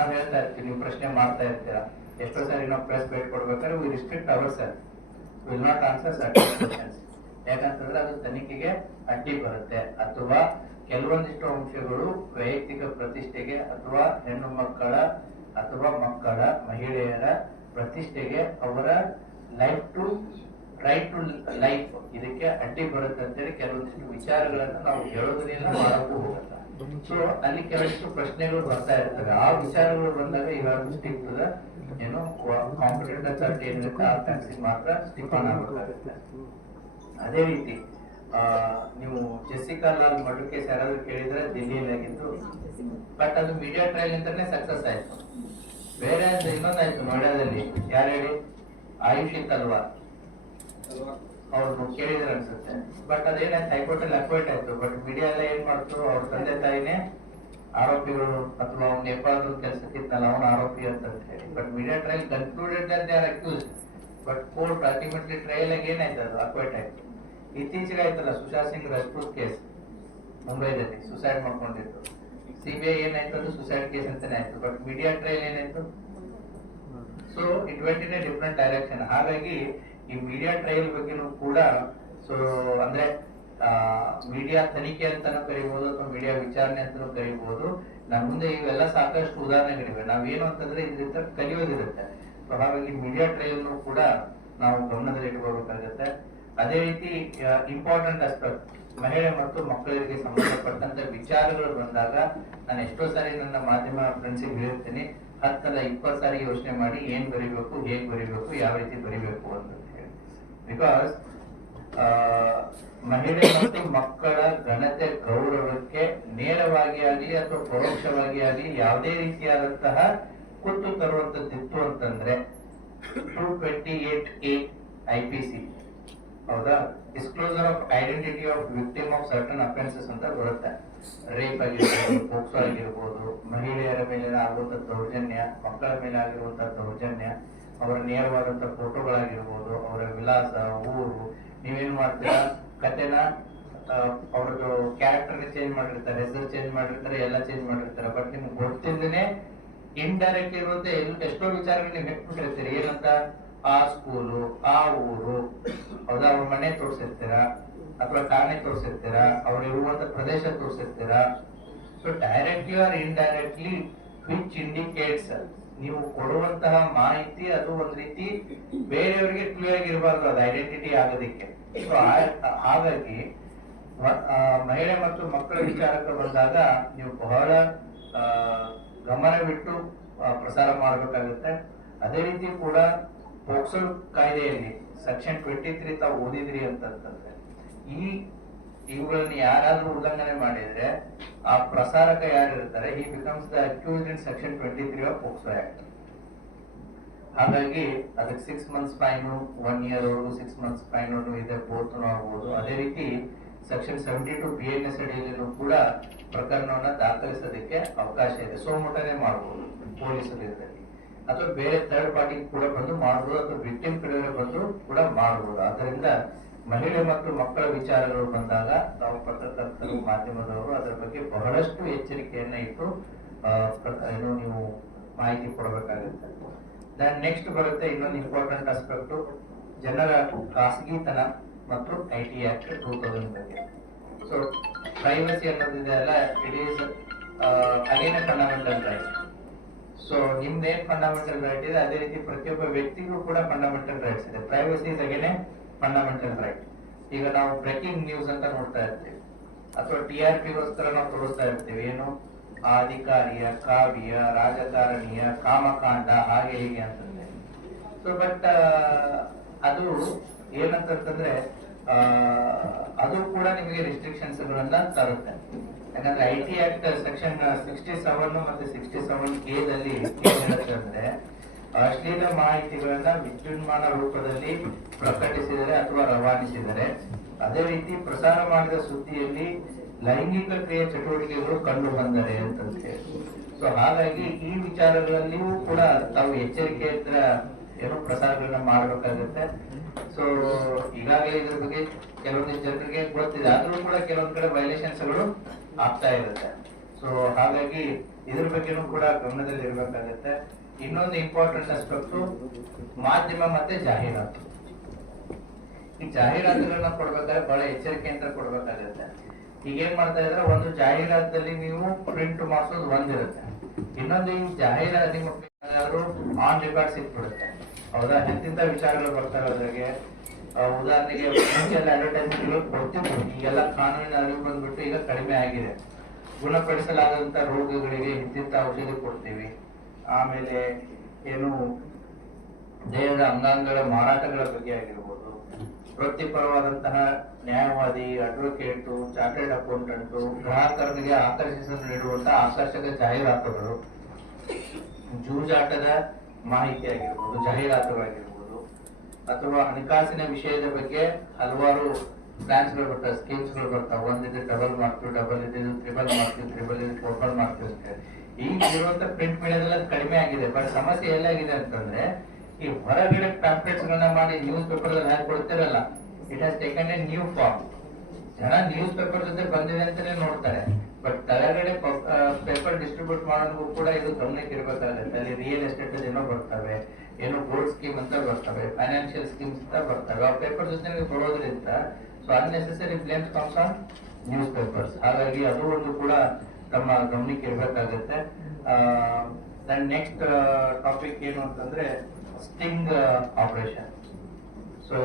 ನಾವು ಹೇಳ್ತಾ ಇರ್ತೀವಿ, ನೀವು ಪ್ರಶ್ನೆ ಮಾಡ್ತಾ ಇರ್ತೀರಾ. ಎಷ್ಟೋ ಸಾರಿ ನಾವು ಪ್ರೆಸ್ ಬೇಟ್ ಕೊಡ್ಬೇಕಾದ್ರೆ we restrict our self, will not answer certain questions. ಯಾಕಂತಂದ್ರೆ ಅದು ತನಿಖೆಗೆ ಅಡ್ಡಿ ಬರುತ್ತೆ, ಅಥವಾ ಕೆಲವೊಂದಿಷ್ಟು ಅಂಶಗಳು ವೈಯಕ್ತಿಕ ಪ್ರತಿಷ್ಠೆಗೆ ಅಥವಾ ಹೆಣ್ಣು ಮಕ್ಕಳ ಅಥವಾ ಮಕ್ಕಳ ಮಹಿಳೆಯರ ಪ್ರತಿಷ್ಠೆಗೆ, ಅವರ life to right to life ಇದಕ್ಕೆ ಅಡ್ಡಿ ಬರುತ್ತೆ ಅಂತೇಳಿ ಕೆಲವೊಂದಿಷ್ಟು ವಿಚಾರಗಳನ್ನ ನಾವು ಹೇಳೋದ್ರಿಂದ ಮಾಡೋಕ್ಕೂ ಹೋಗಲ್ಲ. ಸೊ ಅಲ್ಲಿ ಕೆಲವಷ್ಟು ಪ್ರಶ್ನೆಗಳು ಬರ್ತಾ ಇರ್ತವೆ. ಆ ವಿಚಾರಗಳು ಬಂದಾಗ ಇವಾಗ ಸ್ಟಿಕ್ ಟು ದ ಏನು ಕಾಂಪಿಟೆಂಟ್ ಅಥಾರಿಟಿ ಏನಿರುತ್ತೆ ಆ ಫ್ಯಾಕ್ಸಿಗೆ ಮಾತ್ರ ಸ್ಟಿಕ್ ಆನ್ ಆಗಬೇಕಾಗುತ್ತೆ. ಅದೇ ರೀತಿ ನೀವು ಜೆಸಿಕಾ ಲಾಲ್ ಮರ್ಡರ್ ಕೇಸ್ ಯಾರಾದ್ರೂ ಕೇಳಿದ್ರೆ ದಿಲ್ಲಿಯಲ್ಲಿ ಆಗಿತ್ತು, ಬಟ್ ಅದು ಮೀಡಿಯಾ ಟ್ರಯಲ್ ಅಂತಾನೆ ಸಕ್ಸಸ್ ಆಯ್ತು. ಬೇರೆ ಇನ್ನೊಂದಾಯ್ತು ನೋಯ್ಡಾದಲ್ಲಿ, ಯಾರು ಹೇಳಿ, ಆಯುಷಿ ತಲ್ವಾರ್ ಅವ್ರು ಕೇಳಿದ್ರೆ ಅನ್ಸುತ್ತೆ. ಬಟ್ ಅದೇನಾಯ್ತು, ಹೈಕೋರ್ಟ್ ಅಲ್ಲಿ ಅಕ್ವೈಟ್ ಆಯ್ತು. ಬಟ್ ಮೀಡಿಯಾ ಎಲ್ಲ ಏನ್ ಮಾಡ್ತು, ಅವ್ರ ತಂದೆ ತಾಯಿನೇ ಆರೋಪಿಗಳು ಅಥವಾ ಅವ್ನ ನೇಪಾಳದ ಕೆಲಸಕ್ಕಿತ್ತಲ್ಲ ಅವನ ಆರೋಪಿ ಅಂತ ಹೇಳಿ. But media trial concluded that they are accused. But court ultimately trial ಆಗಿ ಏನಾಯ್ತು, ಅದು ಅಕ್ವೈಟ್ ಆಯ್ತು. ಇತ್ತೀಚೆಗೆ ಆಯ್ತಲ್ಲ ಸುಶಾಂತ್ ಸಿಂಗ್ ರಾಜ್ಪೂತ್ ಕೇಸ್ ಮುಂಬೈದಲ್ಲಿ, ಸುಸೈಡ್ ಮಾಡ್ಕೊಂಡಿತ್ತು. ಸಿಬಿಐ ಏನಾಯ್ತು, ಅದು ಸುಸೈಡ್ ಕೇಸ್ ಅಂತಾನೆ ಆಯ್ತು. ಬಟ್ ಮೀಡಿಯಾ ಟ್ರಯಲ್ ಏನಾಯ್ತು, so it went in a different direction. ಹಾಗಾಗಿ ಈ ಮೀಡಿಯಾ ಟ್ರಯಲ್ ಬಗ್ಗೆನೂ ಕೂಡ ಸೊ ಅಂದ್ರೆ ಮೀಡಿಯಾ ತನಿಖೆ ಅಂತಾನು ಕರಿಬಹುದು ಅಥವಾ ಮೀಡಿಯಾ ವಿಚಾರಣೆ ಅಂತಾನು ಕರಿಬಹುದು. ನಮ್ಮ ಮುಂದೆ ಇವೆಲ್ಲ ಸಾಕಷ್ಟು ಉದಾಹರಣೆಗಳಿವೆ. ನಾವೇನು ಅಂತಂದ್ರೆ ಇದರಿಂದ ಕಲಿಯೋದಿರುತ್ತೆ. ಸೊ ಹಾಗಾಗಿ ಮೀಡಿಯಾ ಟ್ರಯಲ್ ಕೂಡ ನಾವು ಗಮನದಲ್ಲಿ ಇಟ್ಕೋಬೇಕಾಗತ್ತೆ. ಅದೇ ರೀತಿ ಇಂಪಾರ್ಟೆಂಟ್ ಆಸ್ಪೆಕ್ಟ್, ಮಹಿಳೆ ಮತ್ತು ಮಕ್ಕಳಿಗೆ ಸಂಬಂಧಪಟ್ಟಂತ ವಿಚಾರಗಳು ಬಂದಾಗ ನಾನು ಎಷ್ಟೋ ಸಾರಿ ನನ್ನ ಮಾಧ್ಯಮ ಫ್ರೆಂಡ್ಸಿಗೆ ಹೇಳಿರ್ತೀನಿ, 10 ಅಲ್ಲ 20 ಸಾರಿ ಯೋಚನೆ ಮಾಡಿ ಏನ್ ಬರಿಬೇಕು, ಹೇಗ್ ಬರಿಬೇಕು, ಯಾವ ರೀತಿ ಬರಿಬೇಕು ಅಂತ ಹೇಳಿ. ಬಿಕಾಸ್ ಮಹಿಳೆ ಮತ್ತು ಮಕ್ಕಳ ಘನತೆ ಗೌರವಕ್ಕೆ ನೇರವಾಗಿ ಆಗಲಿ ಅಥವಾ ಪರೋಕ್ಷವಾಗಿ ಆಗಲಿ ಯಾವುದೇ ರೀತಿಯಾದಂತಹ ಕುತ್ತು ತರುವಂತದ್ದಿತ್ತು ಅಂತಂದ್ರೆ 228A IPC ಹೌದಾ, disclosure of identity of victim of certain offences ಅಂತ ಬರುತ್ತೆ. ರೇಪ್ ಆಗಿರ್ಬೋದು, ಪೋಕ್ಸೋ ಆಗಿರ್ಬೋದು, ಮಹಿಳೆಯರ ಮೇಲೆ ಆಗುವಂತ ದೌರ್ಜನ್ಯ, ಮಕ್ಕಳ ಮೇಲೆ ಆಗಿರುವಂತಹ ದೌರ್ಜನ್ಯ, ಅವರ ನೇರವಾದಂತಹ ಫೋಟೋಗಳಾಗಿರ್ಬೋದು, ಅವರ ವಿಳಾಸ, ಊರು, ನೀವೇನ್ ಮಾಡ್ತೀರಾ ಕತೆನ ಅವ್ರದ್ದು ಕ್ಯಾರೆಕ್ಟರ್ ಚೇಂಜ್ ಮಾಡಿರ್ತಾರೆ, ಹೆಸರು ಚೇಂಜ್ ಮಾಡಿರ್ತಾರೆ, ಎಲ್ಲ ಚೇಂಜ್ ಮಾಡಿರ್ತಾರೆ. ಬಟ್ ನಿಮ್ಗೆ ಗೊತ್ತಿಲ್ಲದೇನೆ ಇಂಡೈರೆಕ್ಟ್ ಇರುವಂತ ಎಷ್ಟೋ ವಿಚಾರಗಳು ನೀವು ಹೆಕ್ಬಿಟ್ಟಿರ್ತೀರಿ. ಏನಂತ, ಆ ಸ್ಕೂಲು, ಆ ಊರು, ಹೌದಾ, ಅವ್ರ ಮನೆ ತೋರಿಸಿರ್ತೀರಾ ಅಥವಾ ಠಾಣೆ ತೋರಿಸಿರ್ತೀರಾ, ಅವ್ರು ಇರುವಂತ ಪ್ರದೇಶ ತೋರಿಸಿರ್ತೀರಾ. So directly or indirectly which indicates ನೀವು ಕೊಡುವಂತಹ ಮಾಹಿತಿ ಅದು ಒಂದ್ ರೀತಿ ಬೇರೆಯವರಿಗೆ ಕ್ಲಿಯರ್ ಆಗಿರಬಾರ್ದು, ಅದು ಐಡೆಂಟಿಟಿ ಆಗೋದಿಕ್ಕೆ. ಸೊ ಹಾಗಾಗಿ ಮಹಿಳೆ ಮತ್ತು ಮಕ್ಕಳ ವಿಚಾರಕ್ಕೆ ಬಂದಾಗ ನೀವು ಬಹಳ ಗಮನವಿಟ್ಟು ಪ್ರಸಾರ ಮಾಡಬೇಕಾಗುತ್ತೆ. ಅದೇ ರೀತಿ ಕೂಡ ಪೋಕ್ಸೋ ಕಾಯ್ದೆಯಲ್ಲಿ ಸೆಕ್ಷನ್ 23 ತಾವು ಓದಿದ್ರಿ ಅಂತಂದ್ರೆ ಇವುಗಳನ್ನ ಯಾರಾದ್ರೂ ಉಲ್ಲಂಘನೆ ಮಾಡಿದ್ರೆ ಆ ಪ್ರಸಾರಕ ಯಾರಿರ್ತಾರೆ, he becomes the accused in section 23 of POCSO act. ಹಾಗಾಗಿ ಅದಕ್ಕೆ 6 months fine, 1 year 6 months fine ಇದೆ, ಬೋತ್ನು ಆಗ್ಬೋದು. ಅದೇ ರೀತಿ ಸೆಕ್ಷನ್ 72 BNS ಅಡಿಯಲ್ಲೂ ಕೂಡ ಪ್ರಕರಣವನ್ನ ದಾಖಲಿಸೋದಕ್ಕೆ ಅವಕಾಶ ಇದೆ. ಸೋಮಟನೆ ಮಾಡಬಹುದು ಪೊಲೀಸರು ಇದರಲ್ಲಿ, ಅಥವಾ ಬೇರೆ ಥರ್ಡ್ ಪಾರ್ಟಿ ಕೂಡ ಬಂದು ಮಾಡಬಹುದು, ಅಥವಾ ವಿಕ್ಟಿಮ್ ಕಡೆ ಬಂದು ಕೂಡ ಮಾಡಬಹುದು. ಅದರಿಂದ ಮಹಿಳೆ ಮತ್ತು ಮಕ್ಕಳ ವಿಚಾರಗಳು ಬಂದಾಗ ನಾವು ಪತ್ರಕರ್ತರು, ಮಾಧ್ಯಮದವರು ಅದರ ಬಗ್ಗೆ ಬಹಳಷ್ಟು ಎಚ್ಚರಿಕೆಯನ್ನ ಇಟ್ಟು ಏನು ನೀವು ಮಾಹಿತಿ ಕೊಡಬೇಕಾಗುತ್ತೆ. ನೆಕ್ಸ್ಟ್ ಬರುತ್ತೆ ಇನ್ನೊಂದು ಇಂಪಾರ್ಟೆಂಟ್ ಆಸ್ಪೆಕ್ಟ್, ಜನರ ಖಾಸಗಿತನ ಮತ್ತು IT ಆಕ್ಟ್ 2000 ಬಗ್ಗೆ. ಸೊ ಪ್ರೈವಸಿ ಅನ್ನೋದಿದೆ ಅಲ್ಲ, it is again A fundamental right. So ನಿಮ್ದೇನ್ ಫಂಡಮೆಂಟಲ್ ರೈಟ್ ಇದೆ ಅದೇ ರೀತಿ ಪ್ರತಿಯೊಬ್ಬ ವ್ಯಕ್ತಿಗೂ ಕೂಡ ಫಂಡಮೆಂಟಲ್ ರೈಟ್ಸ್ ಇದೆ. Privacy is again A fundamental right. ಈಗ ನಾವು ಬ್ರೇಕಿಂಗ್ ನ್ಯೂಸ್ ಅಂತ ನೋಡ್ತಾ ಇರ್ತೀವಿ, ಅಥವಾ TRPಗೋಸ್ಕರ ನಾವು ತೋರಿಸ್ತಾ ಇರ್ತೀವಿ, ಏನು ಆ ಅಧಿಕಾರಿಯ ಕಾವ್ಯ, ರಾಜಕಾರಣಿಯ ಕಾಮಕಾಂಡ, ಹಾಗೆ ಹೀಗೆ ಅಂತಂದ್ರೆ. ಸೊ ಬಟ್ ಅದು ಏನಂತಂದ್ರೆ ಅದು ಕೂಡ ನಿಮಗೆ ರಿಸ್ಟ್ರಿಕ್ಷನ್ಸ್ ಗಳನ್ನ ತರುತ್ತೆ. ಯಾಕಂದ್ರೆ IT ಆಕ್ಟ್ ಸೆಕ್ಷನ್ 67 ಮತ್ತೆ 67A ದಲ್ಲಿ ಅಂದ್ರೆ ಅಶ್ಲೀಲ ಮಾಹಿತಿಗಳನ್ನ ವಿದ್ಯುನ್ಮಾನ ರೂಪದಲ್ಲಿ ಪ್ರಕಟಿಸಿದರೆ ಅಥವಾ ರವಾನಿಸಿದರೆ, ಅದೇ ರೀತಿ ಪ್ರಸಾರ ಮಾಡಿದ ಸುದ್ದಿಯಲ್ಲಿ ಲೈಂಗಿಕ ಕ್ರಿಯೆ ಚಟುವಟಿಕೆಗಳು ಕಂಡು ಬಂದರೆ ಅಂತಂದ್ರೆ. ಸೊ ಹಾಗಾಗಿ ಈ ವಿಚಾರಗಳಲ್ಲಿಯೂ ಕೂಡ ತಾವು ಎಚ್ಚರಿಕೆಯಿಂದ ಏನೋ ಪ್ರಸಾರಗಳನ್ನ ಮಾಡಬೇಕಾಗುತ್ತೆ. ಸೊ ಈಗಾಗಲೇ ಇದ್ರ ಬಗ್ಗೆ ಕೆಲವೊಂದಿಷ್ಟು ಜನರಿಗೆ ಗೊತ್ತಿದೆ, ಆದ್ರೂ ಕೂಡ ಕೆಲವೊಂದ್ ಕಡೆ ವೈಲೇಷನ್ಸ್ ಗಳು ಆಗ್ತಾ ಇರುತ್ತೆ. ಸೊ ಹಾಗಾಗಿ ಇದ್ರ ಬಗ್ಗೆನೂ ಕೂಡ ಗಮನದಲ್ಲಿ ಇರ್ಬೇಕಾಗತ್ತೆ. ಇನ್ನೊಂದು ಇಂಪಾರ್ಟೆಂಟ್ ಆಸ್ಪೆಕ್ಟ್ ಮಾಧ್ಯಮ ಮತ್ತೆ ಜಾಹೀರಾತು. ಈ ಜಾಹೀರಾತುಗಳನ್ನ ಕೊಡ್ಬೇಕಾದ್ರೆ ಬಹಳ ಎಚ್ಚರಿಕೆಯಿಂದ ಕೊಡ್ಬೇಕಾಗತ್ತೆ. ಈಗ ಏನ್ ಮಾಡ್ತಾ ಇದ್ರೆ, ಒಂದು ಜಾಹೀರಾತಲ್ಲಿ ನೀವು ಪ್ರಿಂಟ್ ಮಾಡಿಸೋದು ಒಂದಿರುತ್ತೆ, ಇನ್ನೊಂದು ಈ ಜಾಹೀರಾತು ನಿಮ್ಗೆ ಆನ್ ರೆಕಾರ್ಡ್ ಸಿಕ್ಬಿಡುತ್ತೆ. ಹೌದಾ? ಎಂತಿಂತ ವಿಚಾರಗಳು ಬರ್ತಾರೆ ಅದ್ರಾಗೆ. ಉದಾಹರಣೆಗೆ ಮುಂಚೆಲ್ಲ ಅಡ್ವರ್ಟೈಸ್ಮೆಂಟ್ ಕೊಡ್ತಿದ್ರು, ಈಗೆಲ್ಲ ಕಾನೂನಿನ ಅರಿವು ಬಂದ್ಬಿಟ್ಟು ಈಗ ಕಡಿಮೆ ಆಗಿದೆ. ಗುಣಪಡಿಸಲಾದಂತ ರೋಗಗಳಿಗೆ ಇಂತಿಂತ ಔಷಧಿ ಕೊಡ್ತೀವಿ. ಆಮೇಲೆ ಏನು ದೇಹದ ಅಂಗಾಂಗಗಳ ಮಾರಾಟಗಳ ಬಗ್ಗೆ ಆಗಿರ್ಬೋದು, ವೃತ್ತಿಪರವಾದಂತಹ ನ್ಯಾಯವಾದಿ, ಅಡ್ವೊಕೇಟು, ಚಾರ್ಟರ್ಡ್ ಅಕೌಂಟೆಂಟು, ಗ್ರಾಹಕರಿಗೆ ಆಕರ್ಷಿಸಲು ನೀಡುವಂತಹ ಆಕರ್ಷಕ ಜಾಹೀರಾತುಗಳು, ಜೂಜಾಟದ ಮಾಹಿತಿ ಆಗಿರ್ಬೋದು, ಜಾಹೀರಾತುಗಳಾಗಿರ್ಬೋದು, ಅಥವಾ ಹಣಕಾಸಿನ ವಿಷಯದ ಬಗ್ಗೆ ಹಲವಾರು ಪ್ಲಾನ್ಸ್ ಗಳು ಬರ್ತಾವೆ, ಸ್ಕೀಮ್ಸ್ ಗಳು ಬರ್ತಾವೆ. ಒಂದಿದ್ರೆ ಡಬಲ್ ಮಾಡ್ತೀವಿ, ಡಬಲ್ ಇದ್ದು ಟ್ರಿಬಲ್ ಮಾಡ್ತೀವಿ, ಟ್ರಿಬಲ್ ಇದ್ದು ಫೋರ್ಬಲ್ ಮಾಡ್ತೀವಿ ಅಂತ. ಈಗ ಇರುವಂತ ಪ್ರಿಂಟ್ ಮೀಡಿಯಾದೆಲ್ಲ ಕಡಿಮೆ ಆಗಿದೆ. ಬಟ್ ಸಮಸ್ಯೆ ಎಲ್ಲಾಗಿದೆ ಅಂತಂದ್ರೆ, ಈ ಹೊರಗಡೆ ಪ್ಯಾಂಪ್ಲೆಟ್ಸ್ ಗಳನ್ನ ಮಾಡಿ ನ್ಯೂಸ್ ಪೇಪರ್ ಹಾಕಿ ಕೊಡ್ತಿರಲ್ಲ, it has taken a new form. ಜನ ನ್ಯೂಸ್ ಪೇಪರ್ ಜೊತೆ ಬಂದಿದೆ ಅಂತಾನೆ ನೋಡ್ತಾರೆ, ಬಟ್ ಕೆಳಗಡೆ ಪೇಪರ್ ಡಿಸ್ಟ್ರಿಬ್ಯೂಟ್ ಮಾಡೋದು ಕೂಡ ಇದು ಗಮನಕ್ಕೆ ಇರಬೇಕಾಗುತ್ತೆ. ಅಲ್ಲಿ ರಿಯಲ್ ಎಸ್ಟೇಟ್ ಏನೋ ಬರ್ತವೆ, ಏನೋ ಗೋಲ್ಡ್ ಸ್ಕೀಮ್ ಅಂತ ಬರ್ತವೆ, ಫೈನಾನ್ಷಿಯಲ್ ಸ್ಕೀಮ್ಸ್ ಅಂತ ಬರ್ತವೆ. ಆ ಪೇಪರ್ ಜೊತೆ ಬರೋದ್ರಿಂದ so unnecessary blames comes on news papers. ಹಾಗಾಗಿ ಅದು ಒಂದು ಕೂಡ ನಮ್ಮ ಗಮನಕ್ಕೆ ಇರಬೇಕಾಗುತ್ತೆ. ನೆಕ್ಸ್ಟ್ ಟಾಪಿಕ್ ಏನು ಅಂತಂದ್ರೆ ಸ್ಟಿಂಗ್ ಆಪರೇಷನ್. ಸೊ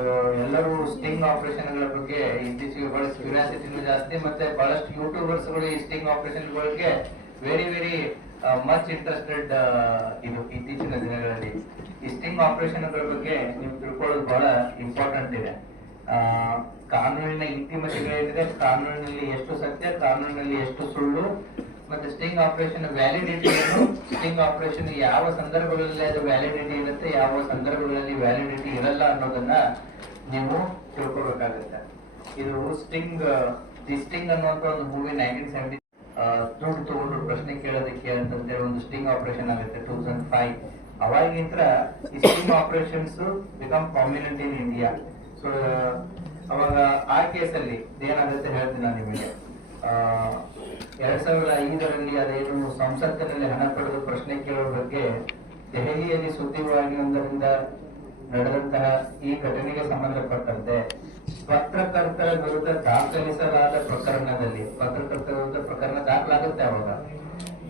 ಎಲ್ಲರೂ ಸ್ಟಿಂಗ್ ಆಪರೇಷನ್ ಗಳ ಬಗ್ಗೆ ಇತ್ತೀಚೆಗೆ ಬಹಳ ಕ್ಯೂರಿಯಾಸಿಟಿನೂ ಜಾಸ್ತಿ, ಮತ್ತೆ ಬಹಳಷ್ಟು ಯೂಟ್ಯೂಬರ್ಸ್ ಗಳು ಈ ಸ್ಟಿಂಗ್ ಆಪರೇಷನ್ ಗಳಿಗೆ ವೆರಿ ಮಚ್ ಇಂಟ್ರೆಸ್ಟೆಡ್ ಇದು ಇತ್ತೀಚಿನ ದಿನಗಳಲ್ಲಿ. ಈ ಸ್ಟಿಂಗ್ ಆಪರೇಷನ್ ಗಳ ಬಗ್ಗೆ ನೀವು ತಿಳ್ಕೊಳ್ಳೋದು ಬಹಳ ಇಂಪಾರ್ಟೆಂಟ್ ಇದೆ. ಕಾನೂನಿನ ಇತಿಮಿತಿಗಳಿದೆ, ಕಾನೂನಿನಲ್ಲಿ ಎಷ್ಟು ಸತ್ಯ, ಕಾನೂನಿನಲ್ಲಿ ಎಷ್ಟು ಸುಳ್ಳು, ಮತ್ತೆ ಸ್ಟಿಂಗ್ ಆಪರೇಷನ್ ವ್ಯಾಲಿಡಿಟಿ ಏನು, ಸ್ಟಿಂಗ್ ಆಪರೇಷನ್ ಯಾವ ಸಂದರ್ಭಗಳಲ್ಲಿ ಅದು ವ್ಯಾಲಿಡಿಟಿ ಇರುತ್ತೆ, ಯಾವ ಸಂದರ್ಭಗಳಲ್ಲಿ ವ್ಯಾಲಿಡಿಟಿ ಇರಲ್ಲ ಅನ್ನೋದನ್ನ ನೀವು ತಿಳ್ಕೊಬೇಕಾಗುತ್ತೆ. ಇದು ದಿ ಸ್ಟಿಂಗ್ ಅನ್ನುವಂತ ಒಂದು ಮೂವಿ 1970 ದುಡ್ಡು ತಗೊಂಡು ಪ್ರಶ್ನೆ ಕೇಳೋದಕ್ಕೆ ಅಂತಂತೇಳಿ ಒಂದು ಸ್ಟಿಂಗ್ ಆಪರೇಷನ್ ಆಗುತ್ತೆ 2005. ಅವಾಗಿಂತ ಈ sting operations become prominent in India. So ಅವಾಗ ಆ ಕೇಸಲ್ಲಿ ಏನಾಗುತ್ತೆ ಹೇಳ್ತೀನಿ ನಾನು ನಿಮಗೆ. 2005ರಲ್ಲಿ ಅದೇನು ಸಂಸತ್ತಿನಲ್ಲಿ ಹಣ ಪಡೆದು ಪ್ರಶ್ನೆ ಕೇಳುವ ಬಗ್ಗೆ ದೆಹಲಿಯಲ್ಲಿ ಸುದ್ದಿವಾಹಿನಿಯೊಂದರಿಂದ ನಡೆದಂತಹ ಈ ಘಟನೆಗೆ ಸಂಬಂಧಪಟ್ಟಂತೆ ಪತ್ರಕರ್ತರ ವಿರುದ್ಧ ದಾಖಲಿಸಲಾದ ಪ್ರಕರಣದಲ್ಲಿ, ಪತ್ರಕರ್ತರ ವಿರುದ್ಧ ಪ್ರಕರಣ ದಾಖಲಾಗುತ್ತೆ. ಅವಾಗ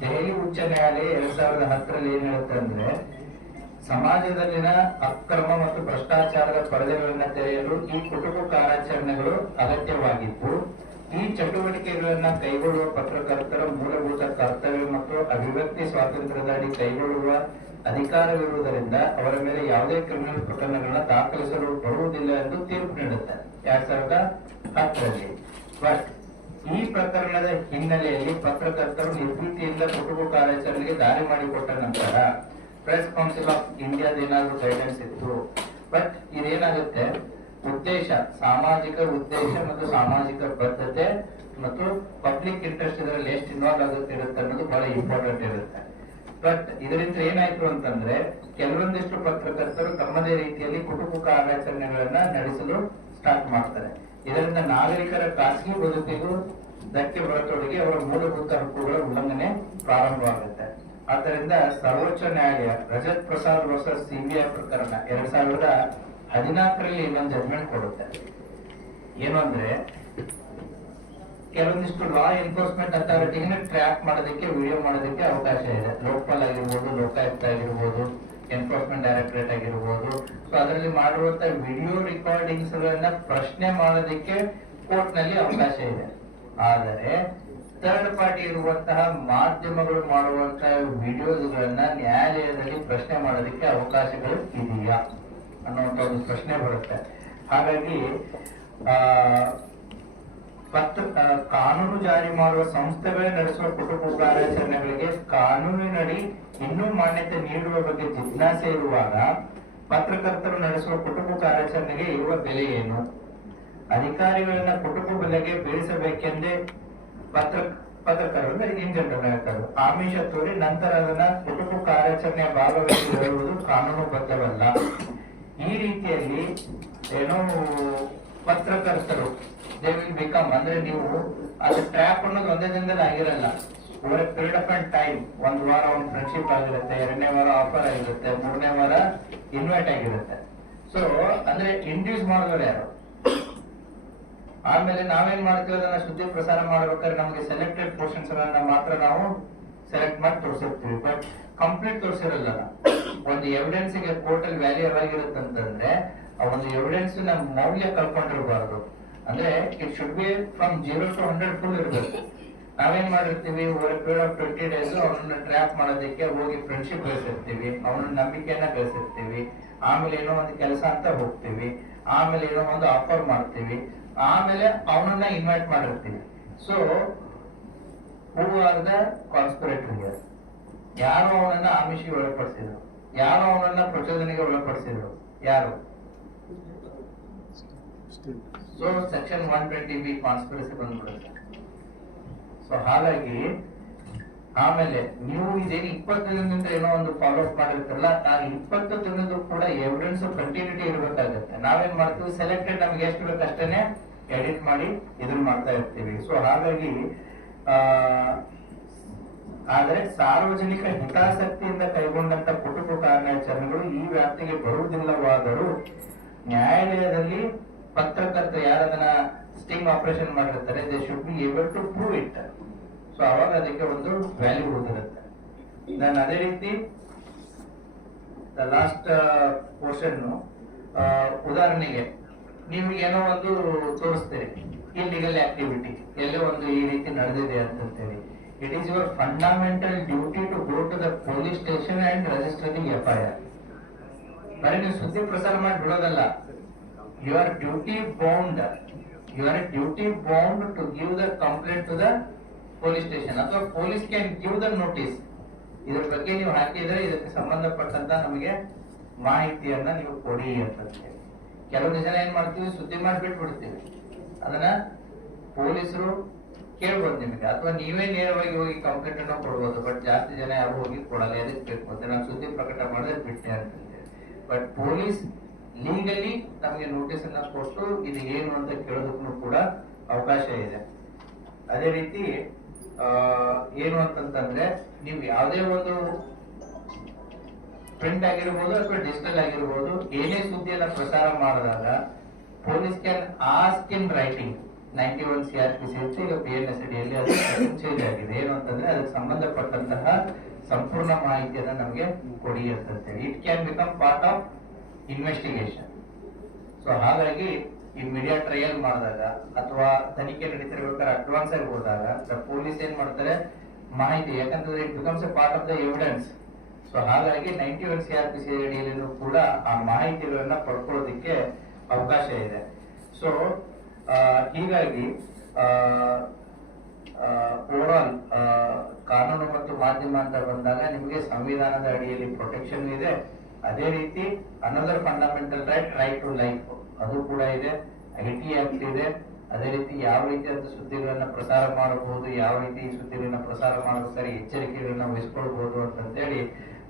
ದೆಹಲಿ ಉಚ್ಚ ನ್ಯಾಯಾಲಯ 2010ರಲ್ಲಿ ಏನ್ ಹೇಳುತ್ತೆ ಅಂದ್ರೆ, ಸಮಾಜದಲ್ಲಿನ ಅಕ್ರಮ ಮತ್ತು ಭ್ರಷ್ಟಾಚಾರದ ಪರದೆಗಳನ್ನ ತೆರೆಯಲು ಈ ಕುಟುಂಬ ಕಾರ್ಯಾಚರಣೆಗಳು ಅಗತ್ಯವಾಗಿದ್ದು, ಈ ಚಟುವಟಿಕೆಗಳನ್ನ ಕೈಗೊಳ್ಳುವ ಪತ್ರಕರ್ತರ ಮೂಲಭೂತ ಕರ್ತವ್ಯ ಮತ್ತು ಅಭಿವ್ಯಕ್ತಿ ಸ್ವಾತಂತ್ರ್ಯದ ಅಡಿ ಕೈಗೊಳ್ಳುವ ಅಧಿಕಾರವಿರುವುದರಿಂದ ಅವರ ಮೇಲೆ ಯಾವುದೇ ಕ್ರಿಮಿನಲ್ ಪ್ರಕರಣಗಳನ್ನ ದಾಖಲಿಸಲು ಬರುವುದಿಲ್ಲ ಎಂದು ತೀರ್ಪು ನೀಡುತ್ತೆ 2010ರಲ್ಲಿ. ಬಟ್ ಈ ಪ್ರಕರಣದ ಹಿನ್ನೆಲೆಯಲ್ಲಿ ಪತ್ರಕರ್ತರು ನಿರ್ಭೀತಿಯಿಂದ ಕುಟುಂಬ ಕಾರ್ಯಾಚರಣೆಗೆ ದಾರಿ ಮಾಡಿಕೊಟ್ಟ ನಂತರ ಪ್ರೆಸ್ ಕೌನ್ಸಿಲ್ ಆಫ್ ಇಂಡಿಯಾದ ಏನಾದ್ರು ಗೈಡೆನ್ಸ್ ಇತ್ತು. ಬಟ್ ಇದೇನಾಗುತ್ತೆ, ಉದ್ದೇಶ, ಸಾಮಾಜಿಕ ಉದ್ದೇಶ ಮತ್ತು ಸಾಮಾಜಿಕ ಬದ್ಧತೆ ಮತ್ತು ಪಬ್ಲಿಕ್ ಇಂಟ್ರೆಸ್ಟ್ ಇದರಲ್ಲಿ ಎಷ್ಟು ಇನ್ವಾಲ್ವ್ ಇರುತ್ತೆ ಅನ್ನೋದು ಬಹಳ ಇಂಪಾರ್ಟೆಂಟ್ ಇರುತ್ತೆ. ಬಟ್ ಇದರಿಂದ ಏನಾಯ್ತು ಅಂತಂದ್ರೆ, ಕೆಲವೊಂದಿಷ್ಟು ಪತ್ರಕರ್ತರು ತಮ್ಮದೇ ರೀತಿಯಲ್ಲಿ ಕುಟುಂಬ ಕಾರ್ಯಾಚರಣೆಗಳನ್ನ ನಡೆಸಲು ಸ್ಟಾರ್ಟ್ ಮಾಡ್ತಾರೆ. ಇದರಿಂದ ನಾಗರಿಕರ ಖಾಸಗಿ ಬದುಕಿಗೂ ಧಕ್ಕೆ ಬರತೊಡಗಿ ಅವರ ಮೂಲಭೂತ ಹಕ್ಕುಗಳ ಉಲ್ಲಂಘನೆ ಪ್ರಾರಂಭವಾಗುತ್ತೆ. ಆದ್ದರಿಂದ ಸರ್ವೋಚ್ಚ ನ್ಯಾಯಾಲಯ ರಜತ್ ಪ್ರಸಾದ್ ವರ್ಸಸ್ ಸಿಬಿಐ ಪ್ರಕರಣ 2014ರಲ್ಲಿ ಒಂದು ಜಡ್ಜ್ಮೆಂಟ್ ಕೊಡುತ್ತೆ. ಏನು ಅಂದ್ರೆ, ಕೆಲವೊಂದಿಷ್ಟು ಲಾ ಎನ್ಫೋರ್ಸ್ಮೆಂಟ್ ಅಥಾರಿಟಿಗೆ ಟ್ರ್ಯಾಕ್ ಮಾಡೋದಕ್ಕೆ, ವಿಡಿಯೋ ಮಾಡೋದಕ್ಕೆ ಅವಕಾಶ ಇದೆ. ಲೋಕಪಾಲ್ ಆಗಿರ್ಬೋದು, ಲೋಕಾಯುಕ್ತ ಆಗಿರ್ಬೋದು, ಎನ್ಫೋರ್ಸ್ಮೆಂಟ್ ಡೈರೆಕ್ಟರೇಟ್ ಆಗಿರ್ಬೋದು. ಸೊ ಅದರಲ್ಲಿ ಮಾಡಿರುವಂತ ವಿಡಿಯೋ ರೆಕಾರ್ಡಿಂಗ್ಸ್ ಗಳನ್ನ ಪ್ರಶ್ನೆ ಮಾಡೋದಕ್ಕೆ ಕೋರ್ಟ್ ನಲ್ಲಿ ಅವಕಾಶ ಇದೆ. ಆದರೆ ಥರ್ಡ್ ಪಾರ್ಟಿ ಇರುವಂತಹ ಮಾಧ್ಯಮಗಳು ಮಾಡುವಂತಹ ವಿಡಿಯೋಸ್ ಗಳನ್ನ ನ್ಯಾಯಾಲಯದಲ್ಲಿ ಪ್ರಶ್ನೆ ಮಾಡೋದಕ್ಕೆ ಅವಕಾಶಗಳು ಇದೆಯಾ ಅನ್ನುವಂತ ಒಂದು ಪ್ರಶ್ನೆ ಬರುತ್ತೆ. ಹಾಗಾಗಿ ಕಾನೂನು ಜಾರಿ ಮಾಡುವ ಸಂಸ್ಥೆಗಳೇ ನಡೆಸುವ ಕುಟುಂಬ ಕಾರ್ಯಾಚರಣೆಗಳಿಗೆ ಕಾನೂನಿನಡಿ ಇನ್ನೂ ಮಾನ್ಯತೆ ನೀಡುವ ಬಗ್ಗೆ ಜಿಜ್ಞಾಸೆ ಇರುವಾಗ ಪತ್ರಕರ್ತರು ನಡೆಸುವ ಕುಟುಂಬ ಕಾರ್ಯಾಚರಣೆಗೆ ಇರುವ ಬೆಲೆ ಏನು? ಅಧಿಕಾರಿಗಳನ್ನ ಕುಟುಂಬ ಬೆಲೆಗೆ ಬೀಳಿಸಬೇಕೆಂದೇ ಪತ್ರಕರ್ತರು ಇನ್ ಜನರಲ್ ಹೇಳ್ತಾರೆ. ಆಮಿಷ ತೋರಿ ನಂತರ ಅದನ್ನ ಕುಟುಂಬ ಕಾರ್ಯಾಚರಣೆಯ ಭಾಗವಾಗಿ ಹೇಳುವುದು ಕಾನೂನುಬದ್ಧವಲ್ಲ. ಈ ರೀತಿಯಲ್ಲಿ ಏನೋ ಪತ್ರಕರ್ತರು ದೇ ವಿಲ್ ಬಿಕಮ್, ಅಂದ್ರೆ ನೀವು ಅದು ಟ್ರ್ಯಾಪ್ ಅನ್ನೋದು ಒಂದೇ ದಿನದಲ್ಲಿ ಆಗಿರಲ್ಲ. Over A period of and time, ಒಂದು ವಾರ ಒಂದು ಫ್ರೆಂಡ್ಶಿಪ್ ಆಗಿರುತ್ತೆ, 2ನೇ ವಾರ ಆಫರ್ ಆಗಿರುತ್ತೆ, 3ನೇ ವಾರ ಇನ್ವೈಟ್ ಆಗಿರುತ್ತೆ. ಸೊ ಅಂದ್ರೆ ಇಂಡ್ಯೂಸ್ ಮಾಡಿದವರು ಯಾರು? ಆಮೇಲೆ ನಾವೇನ್ ಮಾಡ್ತೀವಿ, ಅದನ್ನ ಸುದ್ದಿ ಪ್ರಸಾರ ಮಾಡ್ಬೇಕಾದ್ರೆ ನಮಗೆ ಸೆಲೆಕ್ಟೆಡ್ ಪೋರ್ಷನ್ಸ್ ಗಳನ್ನ ಮಾತ್ರ ನಾವು ಸೆಲೆಕ್ಟ್ ಮಾಡಿ ತೋರಿಸಿರ್ತೀವಿ, ಬಟ್ ಕಂಪ್ಲೀಟ್ ತೋರಿಸಿರಲ್ಲ. ಒಂದು ಎವಿಡೆನ್ಸ್ ಗೆ ಕೋರ್ಟ್ ಅಲ್ಲಿ ವ್ಯಾಲ್ಯೂ ಯಾವಾಗಿರುತ್ತೆ ಅಂತಂದ್ರೆ, ಆ ಒಂದು ಎವಿಡೆನ್ಸ್ ನ ಮೌಲ್ಯ ಕಳ್ಕೊಂಡಿರಬಾರ್ದು. ಅಂದ್ರೆ it should be from 0 to 100 full ಇರಬೇಕು. ನಾವೇನ್ ಮಾಡಿರ್ತೀವಿ, ಓವರ್ ಪೀರಿಯಡ್ ಆಫ್ 20 days ಅವನನ್ನ ಟ್ರ್ಯಾಪ್ ಮಾಡೋದಕ್ಕೆ ಹೋಗಿ ಫ್ರೆಂಡ್ಶಿಪ್ ಬೆಳೆಸಿರ್ತೀವಿ, ಅವನ ನಂಬಿಕೆಯನ್ನ ಬೆಳೆಸಿರ್ತೀವಿ, ಆಮೇಲೆ ಏನೋ ಒಂದು ಕೆಲಸ ಅಂತ ಹೋಗ್ತೀವಿ, ಆಮೇಲೆ ಏನೋ ಒಂದು ಆಫರ್ ಮಾಡ್ತೀವಿ, ಆಮೇಲೆ ಅವನನ್ನ ಇನ್ವೈಟ್ ಮಾಡಿರ್ತೀವಿ. So who are the conspirator? ಯಾರು ಅವನನ್ನ ಆಮಿಷಿಗೆ ಒಳಪಡಿಸಿದ್ರು? ಯಾರು ಅವನನ್ನ ಪ್ರಚೋದನೆಗೆ ಒಳಪಡಿಸಿದ್ರು? ಯಾರು? ಸೊ ಸೆಕ್ಷನ್ 120B ಕಾನ್ಸ್ಪಿರಸಿ ಬಂದ್ಬಿಡುತ್ತೆ. ಸೊ ಹಾಗಾಗಿ ಆಮೇಲೆ ನೀವು ಇದೇನು 20 ದಿನದಿಂದ ಏನೋ ಒಂದು ಫಾಲೋ ಅಪ್ ಮಾಡಿರ್ತಾರಲ್ಲ, ಆ 20 ದಿನದ್ದು ಕೂಡ ಎವಿಡೆನ್ಸ್ ಕಂಟಿನ್ಯೂಟಿ ಇರಬೇಕಾಗುತ್ತೆ. ನಾವೇನ್ ಮಾಡ್ತೀವಿ, ಸೆಲೆಕ್ಟೆಡ್ ನಮ್ಗೆ ಎಷ್ಟು ಬೇಕು ಅಷ್ಟೇನೆ ಎಡಿಟ್ ಮಾಡಿ ಇದನ್ನ ಮಾಡ್ತಾ ಇರ್ತೀವಿ. ಸೊ ಹಾಗಾಗಿ ಆದರೆ ಸಾರ್ವಜನಿಕ ಹಿತಾಸಕ್ತಿಯಿಂದ ಕೈಗೊಂಡಂತ ಕುಟುಂಬ ಕಾರ್ಯಾಚರಣೆಗಳು ಈ ವ್ಯಾಪ್ತಿಗೆ ಬರುವುದಿಲ್ಲವಾದರೂ ನ್ಯಾಯಾಲಯದಲ್ಲಿ ಪತ್ರಕರ್ತರು ಯಾರದನ್ನ ಸ್ಟಿಂಗ್ ಆಪರೇಷನ್ ಮಾಡಿರ್ತಾರೆ, they should be able to prove it. So ಅವಾಗ ಅದಕ್ಕೆ ಒಂದು ವ್ಯಾಲ್ಯೂ ಹೋಗಿರುತ್ತೆ. ನಾನು ಅದೇ ರೀತಿ ಲಾಸ್ಟ್ ಪೋರ್ಷನ್, ಉದಾಹರಣೆಗೆ ನೀವು ಏನೋ ಒಂದು ತೋರಿಸ್ತೀರಿ, ಇಲ್ಲಿಗಲ್ ಆಕ್ಟಿವಿಟಿ ಎಲ್ಲೋ ಒಂದು ಈ ರೀತಿ ನಡೆದಿದೆ ಅಂತೇಳಿ, it is your fundamental duty to go to the police station and register the FIR. ಬರೀ ನೀವು ಸುದ್ದಿ ಪ್ರಸಾರ ಮಾಡಿ ಬಿಡೋದಲ್ಲ, you are duty bound to give the complaint to the police station, ಅಥವಾ police can give the notice. ಇದ್ರ ಬಗ್ಗೆ ನೀವು ಹಾಕಿದ್ರೆ ಇದಕ್ಕೆ ಸಂಬಂಧಪಟ್ಟಂತ ನಮಗೆ ಮಾಹಿತಿಯನ್ನ ನೀವು ಕೊಡಿ ಅಂತ. ಕೆಲವೊಂದು ಜನ ಏನ್ ಮಾಡ್ತೀವಿ, ಸುದ್ದಿ ಮಾಡಿಬಿಟ್ಟು ಬಿಡ್ತೀವಿ, ಅದನ್ನ ಪೊಲೀಸರು ಕೇಳ್ಬೋದು ನಿಮಗೆ, ಅಥವಾ ನೀವೇ ನೇರವಾಗಿ ಹೋಗಿ ಕಂಪ್ಲೇಂಟ್ ಅನ್ನು ಕೊಡ್ಬೋದು. ಬಟ್ ಜಾಸ್ತಿ ಜನ ಯಾರು ಹೋಗಿ ಕೊಡಲ್ಲ, ಎದಕ್ಕೆ ಬೇಕು ಅಂತ, ನಾನು ಸುದ್ದಿ ಪ್ರಕಟ ಮಾಡಿದ್ರೆ ಬಿಟ್ಟೆ ಅಂತಂತೇಳಿ. ಬಟ್ ಪೊಲೀಸ್ ಲೀಗಲಿ ನಮಗೆ ನೋಟಿಸ್ ಅನ್ನ ಕೊಟ್ಟು ಇದು ಏನು ಅಂತ ಕೇಳೋದಕ್ಕೂ ಕೂಡ ಅವಕಾಶ ಇದೆ. ಅದೇ ರೀತಿ ಏನು ಅಂತಂತಂದ್ರೆ, ನೀವು ಯಾವುದೇ ಒಂದು ಪ್ರಿಂಟ್ ಆಗಿರ್ಬೋದು ಅಥವಾ ಡಿಜಿಟಲ್ ಆಗಿರ್ಬೋದು, ಏನೇ ಸುದ್ದಿಯನ್ನ ಪ್ರಸಾರ ಮಾಡಿದಾಗ police can ask in writing. 91 CRPC ಈಗ PNS ಅಡಿಯಲ್ಲಿ ಅದು ಚೇಂಜ್ ಆಗಿದೆ. ಏನು ಅಂತಂದ್ರೆ, ಅದಕ್ಕೆ ಸಂಬಂಧಪಟ್ಟಂತಹ ಸಂಪೂರ್ಣ ಮಾಹಿತಿಯನ್ನ ನಮಗೆ ಕೊಡಿ ಅಂತೇಳಿ. It can become part of investigation. So ಹಾಗಾಗಿ ಈ ಮೀಡಿಯಾ ಟ್ರಯಲ್ ಮಾಡಿದಾಗ ಅಥವಾ ತನಿಖೆ ನಡೀತಿರ್ಬೇಕಾದ್ರೆ ಅಡ್ವಾನ್ಸ್ ಆಗಿ ಹೋದಾಗ ಪೊಲೀಸ್ ಏನ್ ಮಾಡ್ತಾರೆ, ಮಾಹಿತಿ, ಯಾಕಂತಂದ್ರೆ it becomes A part of the evidence. So ಹಾಗಾಗಿ 91 CRPC ಅಡಿಯಲ್ಲೂ ಕೂಡ ಆ ಮಾಹಿತಿಗಳನ್ನ ಪಡ್ಕೊಳ್ಳೋದಿಕ್ಕೆ ಅವಕಾಶ ಇದೆ. ಸೊ ಹೀಗಾಗಿ ಓವರ್ ಆಲ್ ಕಾನೂನು ಮತ್ತು ಮಾಧ್ಯಮ ಅಂತ ಬಂದಾಗ ನಿಮಗೆ ಸಂವಿಧಾನದ ಅಡಿಯಲ್ಲಿ ಪ್ರೊಟೆಕ್ಷನ್ ಇದೆ. ಅದೇ ರೀತಿ another fundamental right to life ಅದು ಕೂಡ ಇದೆ. IT ಆಕ್ಟ್ ಇದೆ. ಅದೇ ರೀತಿ ಯಾವ ರೀತಿಯಾದ ಸುದ್ದಿಗಳನ್ನ ಪ್ರಸಾರ ಮಾಡಬಹುದು, ಯಾವ ರೀತಿ ಸುದ್ದಿಗಳನ್ನ ಪ್ರಸಾರ ಮಾಡಬೇಕಾದ್ರೆ ಎಚ್ಚರಿಕೆಗಳನ್ನ ವಹಿಸ್ಕೊಳ್ಬಹುದು ಅಂತೇಳಿ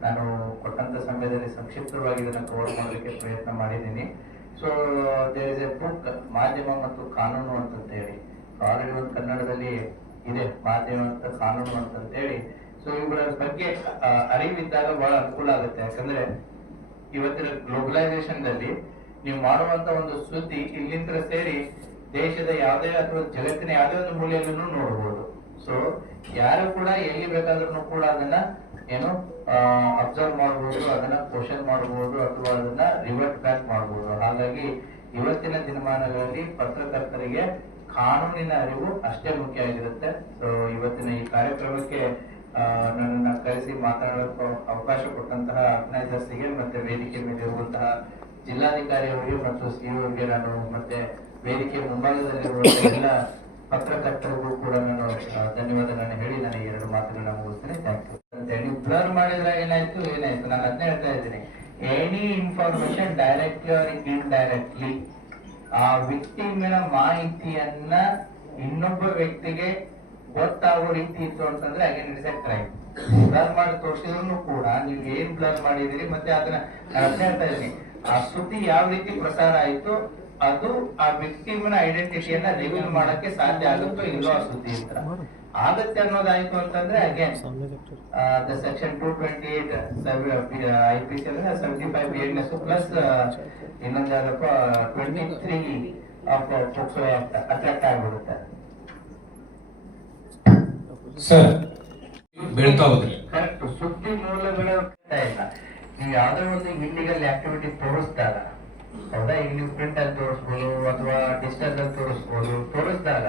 ನಾನು ಕೊಟ್ಟಂತ ಸಮಯದಲ್ಲಿ ಸಂಕ್ಷಿಪ್ತವಾಗಿ ಇದನ್ನ ಕವರ್ ಮಾಡೋದಕ್ಕೆ ಪ್ರಯತ್ನ ಮಾಡಿದ್ದೀನಿ. So there is a book, ಮಾಧ್ಯಮ ಮತ್ತು ಕಾನೂನು ಅಂತೇಳಿ. ಆಲ್ರೆಡಿ ಒಂದು ಕನ್ನಡದಲ್ಲಿ ಇದೆ, ಮಾಧ್ಯಮ ಮತ್ತು ಕಾನೂನು ಅಂತೇಳಿ. ಸೊ ಇವುಗಳ ಬಗ್ಗೆ ಅರಿವಿದ್ದಾಗ ಬಹಳ ಅನುಕೂಲ ಆಗುತ್ತೆ. ಯಾಕಂದ್ರೆ ಇವತ್ತಿನ ಗ್ಲೋಬಲೈಸೇಷನ್ ದಲ್ಲಿ ನೀವು ಮಾಡುವಂತ ಒಂದು ಸುದ್ದಿ ಇಲ್ಲಿಂದ ಸೇರಿ ದೇಶದ ಯಾವುದೇ ಅಥವಾ ಜಗತ್ತಿನ ಯಾವುದೇ ಒಂದು ಮೂಲೆಯಲ್ಲೂ ನೋಡಬಹುದು. ಸೊ ಯಾರು ಕೂಡ ಎಲ್ಲಿ ಬೇಕಾದ್ರೂ ಕೂಡ ಅದನ್ನ ಏನು ಅಬ್ಸರ್ವ್ ಮಾಡಬಹುದು, ಅದನ್ನ ಕ್ವಶನ್ ಮಾಡಬಹುದು, ಅಥವಾ ಅದನ್ನ ರಿವರ್ಟ್ ಬ್ಯಾಕ್ ಮಾಡಬಹುದು. ಹಾಗಾಗಿ ಇವತ್ತಿನ ದಿನಮಾನಗಳಲ್ಲಿ ಪತ್ರಕರ್ತರಿಗೆ ಕಾನೂನಿನ ಅರಿವು ಅಷ್ಟೇ ಮುಖ್ಯ ಆಗಿರುತ್ತೆ. ಸೊ ಇವತ್ತಿನ ಈ ಕಾರ್ಯಕ್ರಮಕ್ಕೆ ನನ್ನನ್ನು ಕರೆಸಿ ಮಾತನಾಡೋಕೆ ಅವಕಾಶ ಕೊಟ್ಟಂತಹ ಆರ್ಗನೈಸರ್ಸ್ಗೆ ಮತ್ತೆ ವೇದಿಕೆ ಮೇಲೆ ಇರುವಂತಹ ಜಿಲ್ಲಾಧಿಕಾರಿ ಅವರಿಗೆ ಮತ್ತು CO ಅವರಿಗೆ ನಾನು ಮತ್ತೆ ವೇದಿಕೆ ಮುಂಭಾಗದಲ್ಲಿರುವಂತಹ ಎಲ್ಲ ಪತ್ರಕರ್ತರಿಗೂ ಕೂಡ ನಾನು ಧನ್ಯವಾದಗಳನ್ನು ಹೇಳಿ ನಾನು ಈ 2 ಮಾತುಗಳನ್ನ ಮುಗಿಸ್ತೇನೆ. Thank you. ನೀವು ಬ್ಲರ್ ಮಾಡಿದ್ರೆ ಏನಾಯ್ತು ನಾನು ಅದನ್ನೇ ಹೇಳ್ತಾ ಇದ್ದೀನಿ. Any information directly or indirectly ಆ ವ್ಯಕ್ತಿಯ ಮಾಹಿತಿಯನ್ನ ಇನ್ನೊಬ್ಬ ವ್ಯಕ್ತಿಗೆ ಗೊತ್ತಾಗೋ ರೀತಿ ಇತ್ತು ಅಂತಂದ್ರೆ again it's A crime. Blur ಮಾಡಿ ತೋರಿಸಿದ್ರು ಕೂಡ ನೀವು ಏನ್ ಬ್ಲರ್ ಮಾಡಿದಿರಿ, ಮತ್ತೆ ಅದನ್ನ ನಾನು ಹೇಳ್ತಾ ಇದ್ದೀನಿ, ಆ ಸುದ್ದಿ ಯಾವ ರೀತಿ ಪ್ರಸಾರ ಆಯ್ತು ಅದು ಆ ವಿಕ್ಟಿಮ್ನ ಐಡೆಂಟಿಟಿಯನ್ನ ರಿವೀಲ್ ಮಾಡಕ್ಕೆ ಸಾಧ್ಯ ಆಗುತ್ತೋ ಇಲ್ಲೋ ಆ ಸುದ್ದಿ ಹತ್ರ ಆಗತ್ತೆ ಅನ್ನೋದಾಯ್ತು ಅಂತಂದ್ರೆ again the section 228 IPC 75 BNS plus ಇನ್ನೊಂದು ಯಾವ್ದಪ್ಪ 23 ಆಫ್ ಪೋಕ್ಸೋ ಅಟ್ರಾಕ್ಟ್ ಆಗ್ಬಿಡುತ್ತೆ ಸರ್. ಬೀಳ್ತಾ ಹೋದ್ರಿ ಕರೆಕ್ಟ್. ಸುದ್ದಿ ಮೂಲಗಳು ಇಲ್ಲ. ನೀವು ಯಾವ್ದೋ ಒಂದು ಇಲ್ಲಿಗಲ್ ಆಕ್ಟಿವಿಟಿ ತೋರಿಸಿದಾಗ, ಹೌದಾ, ಈಗ ನೀವು ಪ್ರಿಂಟ್ ಅಲ್ಲಿ ತೋರಿಸ್ಬೋದು ಅಥವಾ ಡಿಜಿಟಲ್ ಅಲ್ಲಿ ತೋರಿಸಿದಾಗ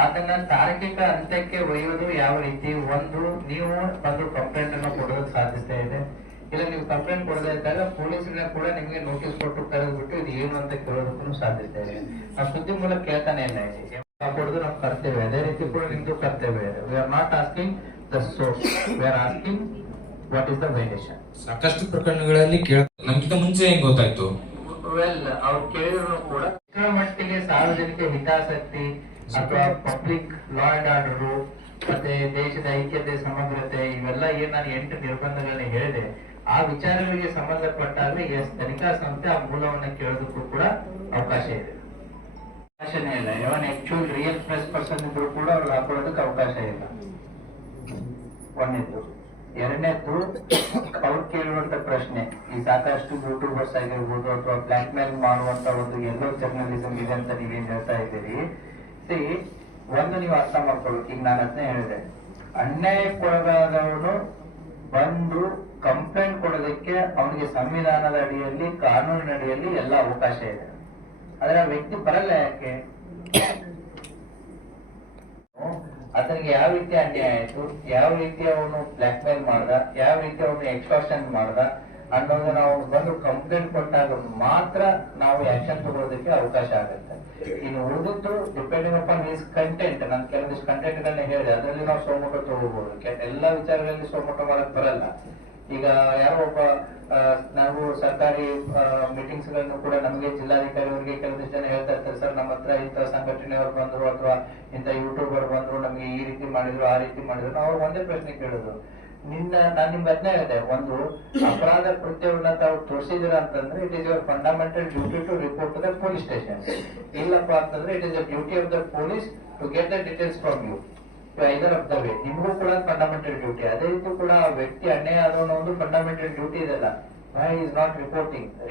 ಅದನ್ನ ತಾರ್ಕಿಕ ಅಂತ್ಯಕ್ಕೆ ಒಯ್ಯೋದು ಯಾವ ರೀತಿ? ಒಂದು, ನೀವು ಬಂದು ಕಂಪ್ಲೇಂಟ್ ಅನ್ನು ಕೊಡೋದಕ್ಕೆ ಸಾಧ್ಯತೆ ಇದೆ. ಇಲ್ಲ ನೀವು ಕಂಪ್ಲೇಂಟ್ ಕೊಡದೇ ಇದ್ದಾಗ ಪೊಲೀಸರನ್ನ ಕೂಡ ನಿಮ್ಗೆ ನೋಟಿಸ್ ಕೊಟ್ಟು ಕರೆದ್ಬಿಟ್ಟು ಇದು ಏನು ಅಂತ ಕೇಳೋದಕ್ಕೂ ಸಾಧ್ಯತೆ ಇದೆ. ನಾವು ಸುದ್ದಿ ಮೂಲಕ ಕೇಳ್ತಾನೆ ಇಲ್ಲ, ಕೊಡೋದು ನಮ್ಮ ಕರ್ತವ್ಯ. ಅದೇ ರೀತಿ ಕೂಡ ನಿಮ್ದು ಕರ್ತವ್ಯ ಇದೆ. We are not asking the source, we are asking what is the violation. ಸಾಕಷ್ಟು ಪ್ರಕರಣಗಳಲ್ಲಿ ನಮ್ಗಿಂತ ಮುಂಚೆ ಹೆಂಗ್ ಗೊತ್ತಾಯ್ತು? ವೆಲ್, ಅವ್ರು ಕೇಳಿದ್ರು ಕೂಡ ಎಷ್ಟರ ಮಟ್ಟಿಗೆ ಸಾರ್ವಜನಿಕ ಹಿತಾಸಕ್ತಿ ಅಥವಾ ಪಬ್ಲಿಕ್ ಲಾ ಅಂಡ್ ಆರ್ಡರ್ ಮತ್ತೆ ದೇಶದ ಐಕ್ಯತೆ, ಸಮಗ್ರತೆ, ಇವೆಲ್ಲ ಏನ್ ನಾನು 8 ನಿರ್ಬಂಧಗಳನ್ನ ಹೇಳಿದೆ, ಆ ವಿಚಾರಗಳಿಗೆ ಸಂಬಂಧಪಟ್ಟಾಗ ತನಿಖಾ ಸಂಸ್ಥೆ ಆ ಮೂಲವನ್ನ ಕೇಳೋದಕ್ಕೂ ಕೂಡ ಅವಕಾಶ ಇದೆ. ಅವಕಾಶನೇ ಇಲ್ಲ. ಇವನ್ ಆಕ್ಚುಲ್ ರಿಯಲ್ ಪ್ರೆಸ್ ಪರ್ಸನ್ ಇದ್ರು ಕೂಡ ಅವ್ರಿಗೆ ಹಾಕೊಳ್ಳೋದಕ್ಕೆ ಅವಕಾಶ ಇಲ್ಲ. ಒಂದೇದು. ಎರಡನೇದು, ಅವ್ರು ಕೇಳುವಂತ ಪ್ರಶ್ನೆ, ಈ ಸಾಕಷ್ಟು ಯೂಟ್ಯೂಬರ್ಸ್ ಆಗಿರ್ಬೋದು ಅಥವಾ ಬ್ಲಾಕ್ ಮೇಲ್ ಮಾಡುವಂತ ಒಂದು ಎಲ್ಲೋ ಜರ್ನಲಿಸಂ ಇದೆ ಅಂತ ನೀವೇನ್ ಹೇಳ್ತಾ ಇದ್ದೀರಿ. ಒಂದು ನೀವು ಅರ್ಥ ಮಾಡ್ಕೊಳ್ಬೇಕು. ಈಗ ನಾನು ಅದನ್ನೇ ಹೇಳಿದೆ, ಅನ್ಯಾಯಕ್ಕೊಳಗಾದವನು ಬಂದು ಕಂಪ್ಲೇಂಟ್ ಕೊಡೋದಕ್ಕೆ ಅವನಿಗೆ ಸಂವಿಧಾನದ ಅಡಿಯಲ್ಲಿ, ಕಾನೂನಿನ ಅಡಿಯಲ್ಲಿ ಎಲ್ಲ ಅವಕಾಶ ಇದೆ. ಆದ್ರೆ ಆ ವ್ಯಕ್ತಿ ಬರಲ್ಲ. ಯಾಕೆ? ಆತನಿಗೆ ಯಾವ ರೀತಿ ಅನ್ಯಾಯ ಆಯ್ತು, ಯಾವ ರೀತಿ ಅವನು ಬ್ಲಾಕ್ ಮೇಲ್ ಮಾಡ್ದ, ಯಾವ ರೀತಿ ಅವನು ಎಕ್ಸ್ಟಾರ್ಷನ್ ಮಾಡ್ದ ಅನ್ನೋದನ್ನ ಅವನು ಬಂದು ಕಂಪ್ಲೇಂಟ್ ಕೊಟ್ಟಾಗ ಮಾತ್ರ ನಾವು ಆಕ್ಷನ್ ತಗೊಳ್ಳೋದಕ್ಕೆ ಅವಕಾಶ ಆಗುತ್ತೆ. ಇನ್ನು ಉಳಿದಿದ್ದು ಡಿಪೆಂಡಿಂಗ್ ಅಪಾನ್ ಹಿಸ್ ಕಂಟೆಂಟ್. ನಾನು ಕೆಲವೊಂದಿಷ್ಟು ಕಂಟೆಂಟ್ ಗಳನ್ನ ಹೇಳಿದೆ, ಅದರಲ್ಲಿ ನಾವು ಸೋಮೋಟೋ ತಗೋಬಹುದು. ಎಲ್ಲಾ ವಿಚಾರಗಳಲ್ಲಿ ಸೋಮೋಟೋ ಮಾಡಕ್ ಬರಲ್ಲ. ಈಗ ಯಾರೋ ಒಬ್ಬ ನಾವು ಸರ್ಕಾರಿ ಮೀಟಿಂಗ್ಸ್ ಗಳನ್ನು ಕೂಡ ನಮಗೆ ಜಿಲ್ಲಾಧಿಕಾರಿ ಅವರಿಗೆ ಕೆಲವೊಂದಿಷ್ಟು ಜನ ಹೇಳ್ತಾ ಇರ್ತಾರೆ, ಸರ್ ನಮ್ಮ ಹತ್ರ ಇಂಥ ಸಂಘಟನೆಯವರು ಬಂದ್ರು ಅಥವಾ ಇಂಥ ಯೂಟ್ಯೂಬರ್ ಬಂದ್ರು, ನಮ್ಗೆ ಈ ರೀತಿ ಮಾಡಿದ್ರು, ಆ ರೀತಿ ಮಾಡಿದ್ರು. ನಾವು ಒಂದೇ ಪ್ರಶ್ನೆ ಕೇಳುದು, ನಾನು ನಿಮ್ಗೆ ಅದನ್ನೇ ಹೇಳಿದೆ, ಒಂದು ಅಪರಾಧ ಕೃತ್ಯವನ್ನ ತಾವು ತೋರಿಸಿದಿರ ಅಂತಂದ್ರೆ it is your fundamental duty to report to the police station. ಇಲ್ಲಪ್ಪ ಅಂತಂದ್ರೆ it is the duty of the police to get the details from you. Either of the way ನಿಮಗೂ ಕೂಡ ಫಂಡಮೆಂಟಲ್ ಡ್ಯೂಟಿ. ಅದೇ ರೀತಿ ಕೂಡ ಆ ವ್ಯಕ್ತಿ ಅನ್ಯಾಯ ಆದವನ ಒಂದು ಫಂಡಮೆಂಟಲ್ ಡ್ಯೂಟಿ ಇದೆಲ್ಲ, ವೈ ಈಸ್ ನಾಟ್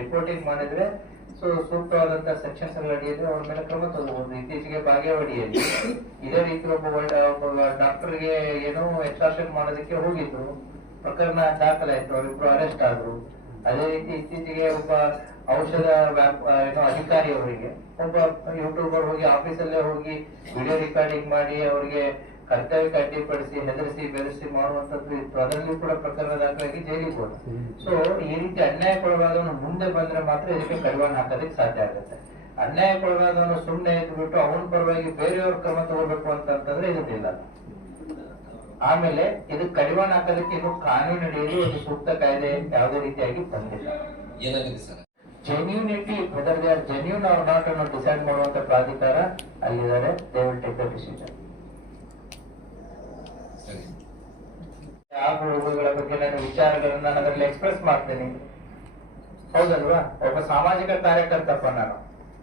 ರಿಪೋರ್ಟಿಂಗ್ ಮಾಡಿದ್ರೆ ಸೊ ಸೂಕ್ತವಾದಂತಹ ಸೆಕ್ಷನ್ಸ್ ಅಡಿಯಲ್ಲಿ ಅವ್ರ ಮೇಲೆ ಕ್ರಮ ತಗೋಬಹುದು. ಇತ್ತೀಚೆಗೆ ಬಾಗೇವಾಡಿಯಲ್ಲಿ ಇದೇ ರೀತಿ ಒಬ್ಬ ಡಾಕ್ಟರ್ಗೆ ಏನೋ ಎಕ್ಸ್ಟ್ರಾಕ್ಷನ್ ಮಾಡೋದಕ್ಕೆ ಹೋಗಿದ್ರು, ಪ್ರಕರಣ ದಾಖಲಾಯ್ತು, ಅವರಿಬ್ರು ಅರೆಸ್ಟ್ ಆದ್ರು. ಅದೇ ರೀತಿ ಇತ್ತೀಚೆಗೆ ಒಬ್ಬ ಔಷಧ ಏನೋ ಅಧಿಕಾರಿ ಅವರಿಗೆ ಒಬ್ಬ ಯೂಟ್ಯೂಬರ್ ಹೋಗಿ ಆಫೀಸಲ್ಲೇ ಹೋಗಿ ವಿಡಿಯೋ ರೆಕಾರ್ಡಿಂಗ್ ಮಾಡಿ ಅವರಿಗೆ ಕರ್ತವ್ಯಕ್ಕೆ ಅಡ್ಡಿಪಡಿಸಿ ಹೆದರಿಸಿ ಬೆದರಿಸಿ ಮಾಡುವಂತದ್ದು ಇತ್ತು. ಅದರಲ್ಲಿ ಕೂಡ ಪ್ರಕರಣ ದಾಖಲಾಗಿ ಜೈಲಿಗೆ ಹೋದ. ಸೊ ಈ ರೀತಿ ಅನ್ಯಾಯಕ್ಕೊಳಗಾದವನು ಮುಂದೆ ಬಂದ್ರೆ ಮಾತ್ರ ಇದಕ್ಕೆ ಕಡಿವಾಣ ಹಾಕೋದಕ್ಕೆ ಸಾಧ್ಯ ಆಗುತ್ತೆ. ಅನ್ಯಾಯಕ್ಕೊಳಗಾದವನು ಸುಮ್ಮನೆ ಇದ್ಬಿಟ್ಟು ಅವನ ಪರವಾಗಿ ಬೇರೆಯವ್ರ ಕ್ರಮ ತಗೋಬೇಕು ಅಂತಂದ್ರೆ ಇದಕ್ಕಿಲ್ಲ. ಆಮೇಲೆ ಇದಕ್ಕೆ ಕಡಿವಾಣ ಹಾಕೋದಕ್ಕೆ ಇದು ಕಾನೂನಿನಲ್ಲಿ ಒಂದು ಸೂಕ್ತ ಕಾಯ್ದೆ ಯಾವುದೇ ರೀತಿಯಾಗಿ ಬಂದಿಲ್ಲ. Genuinity, whether they are genuine or not ಅನ್ನೋ ಡಿಸೈಡ್ ಮಾಡುವಂತ ಪ್ರಾಧಿಕಾರ ಅಲ್ಲಿದ್ದಾರೆ. They will take the decision. ಆಗುಗಳ ಬಗ್ಗೆ ನಾನು ವಿಚಾರಗಳನ್ನ ನಾನು ಅದರಲ್ಲಿ ಎಕ್ಸ್ಪ್ರೆಸ್ ಮಾಡ್ತೇನೆ, ಹೌದಲ್ವಾ? ಒಬ್ಬ ಸಾಮಾಜಿಕ ಕಾರ್ಯಕರ್ತಪ್ಪ. ನಾನು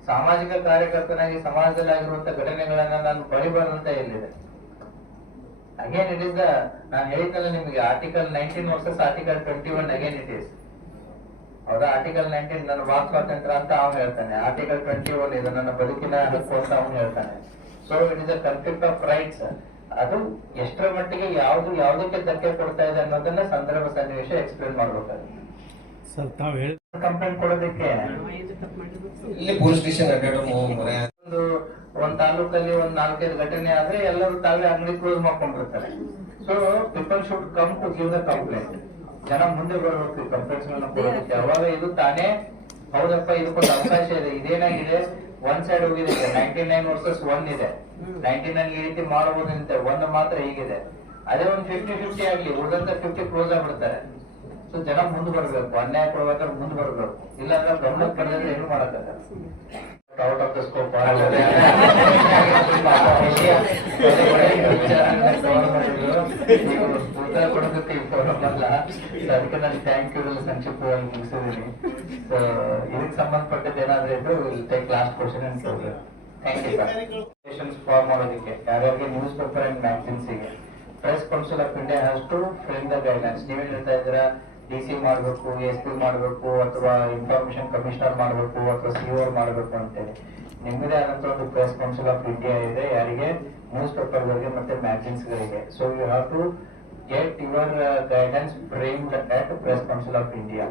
ಸಾಮಾಜಿಕ ಕಾರ್ಯಕರ್ತನಾಗಿ ಸಮಾಜದಲ್ಲಿ ಆಗಿರುವಂತ ಘಟನೆಗಳನ್ನ ನಾನು ಬರಿಬಾರ್ದಂತ ಎಲ್ಲಿದೆ. ಅಗೇನ್ ಇಟ್ ಇಸ್ ದ, ನಾನು ಹೇಳಿದ್ದಲ್ಲ ನಿಮಗೆ, article 19 versus article 21 again it is. ಹೌದಾ? ಆರ್ಟಿಕಲ್ 19 ನನ್ನ ವಾಕ್ ಸ್ವಾತಂತ್ರ್ಯ ಅಂತ ಅವನು ಹೇಳ್ತಾನೆ, ಆರ್ಟಿಕಲ್ 21 ಇದು ನನ್ನ ಬದುಕಿನ ಹಕ್ಕು ಅಂತ ಅವನು ಹೇಳ್ತಾನೆ. So it is a conflict of rights. ಅದು ಎಷ್ಟರ ಮಟ್ಟಿಗೆ ಯಾವುದಕ್ಕೆ ಧಕ್ಕೆ ಕೊಡ್ತಾ ಇದೆ ಅನ್ನೋದನ್ನ ಸಂದರ್ಭ ಸನ್ನಿವೇಶ ಎಕ್ಸ್ಪ್ಲೇನ್ ಮಾಡ್ಬೇಕಾಗುತ್ತೆ. ಕಂಪ್ಲೇಂಟ್ ಕೊಡೋದಕ್ಕೆ ಪೊಲೀಸ್ ಸ್ಟೇಷನ್ ಒಂದ್ ತಾಲೂಕಲ್ಲಿ ಒಂದ್ 4-5 ಘಟನೆ ಆದ್ರೆ ಎಲ್ಲರೂ ತಾವೇ ಅಂಗಡಿ ಕ್ಲೋಸ್ ಮಾಡ್ಕೊಂಡಿರ್ತಾರೆ. So people should come to give the complaint. ಜನ ಮುಂದೆ ಬರಬೇಕು ಕಂಪ್ಲೇಂಟ್ಸ್ ಕೊಡೋದಕ್ಕೆ. ಅವಾಗ ಇದು ತಾನೇ ಹೌದಪ್ಪ ಇದಕ್ಕೊಂದು ಅವಕಾಶ ಇದೆ. ಇದೇನಾಗಿದೆ, ಒನ್ ಸೈಡ್ ಹೋಗಿದೆ. 99 ವರ್ಸಸ್ 1 ಇದೆ. 99 ಈ ರೀತಿ ಮಾಡಬಹುದು ಅಂತ, 1 ಮಾತ್ರ ಹೀಗಿದೆ. ಅದೇ ಒಂದು 50-50 ಆಗ್ಲಿ, ಉಳಿದಂತ 50 ಕ್ಲೋಸ್ ಆಗ್ಬಿಡ್ತಾರೆ. ಸೊ ಜನ ಮುಂದೆ ಬರ್ಬೇಕು, ಅನ್ಯಾಯ ಕೊಡ್ಬೇಕಾದ್ರೆ ಮುಂದೆ ಬರ್ಬೇಕು. ಇಲ್ಲಾಂದ್ರೆ ಗಮನಕ್ಕೆ ಬರದ್ರೆ ಏನು ಮಾಡಕ್ಕಾಗಲ್ಲ. ಔಟ್ ಆಫ್ ದ ಸ್ಕೋಪ್ ಉತ್ತರ ಕೊಡೋದಕ್ಕೆ ಈ ಫೋರಮ್ ಅಲ್ಲ. ಅದಕ್ಕೆ ನಾನು ಥ್ಯಾಂಕ್ ಯು ಸಂಕ್ಷಿಪ್ತವಾಗಿ ಮುಗಿಸಿದ್ದೀನಿ. ಇದಕ್ಕೆ ಸಂಬಂಧಪಟ್ಟದ್ದು ಏನಾದ್ರೆ ಇದ್ರು will take last question and thank you sir. Form ಮಾಡೋದಕ್ಕೆ ಯಾರ್ಯಾರಿಗೆ ನ್ಯೂಸ್ ಪೇಪರ್ ಅಂಡ್ ಮ್ಯಾಗಝಿನ್ಸಿಗೆ Press council of India has to frame the guidelines. ನೀವೇನ್ ಹೇಳ್ತಾ ಇದ್ದೀರಾ, DC ಮಾಡಬೇಕು, SP ಮಾಡಬೇಕು, ಅಥವಾ ಇನ್ಫಾರ್ಮೇಶನ್ ಕಮಿಷನರ್ ಮಾಡಬೇಕು, ಅಥವಾ CO ಮಾಡಬೇಕು ಅಂತೇಳಿ. ನಿಮ್ಮದೇ ಆದಂತ ಒಂದು ಪ್ರೆಸ್ ಕೌನ್ಸಿಲ್ ಆಫ್ ಇಂಡಿಯಾ ಇದೆ, ಯಾರಿಗೆ ನ್ಯೂಸ್ ಪೇಪರ್ಗಳಿಗೆ ಮತ್ತೆ ಮ್ಯಾಗಝಿನ್ಸ್ ಗಳಿಗೆ. So you have to get your guidance framed at press council of India.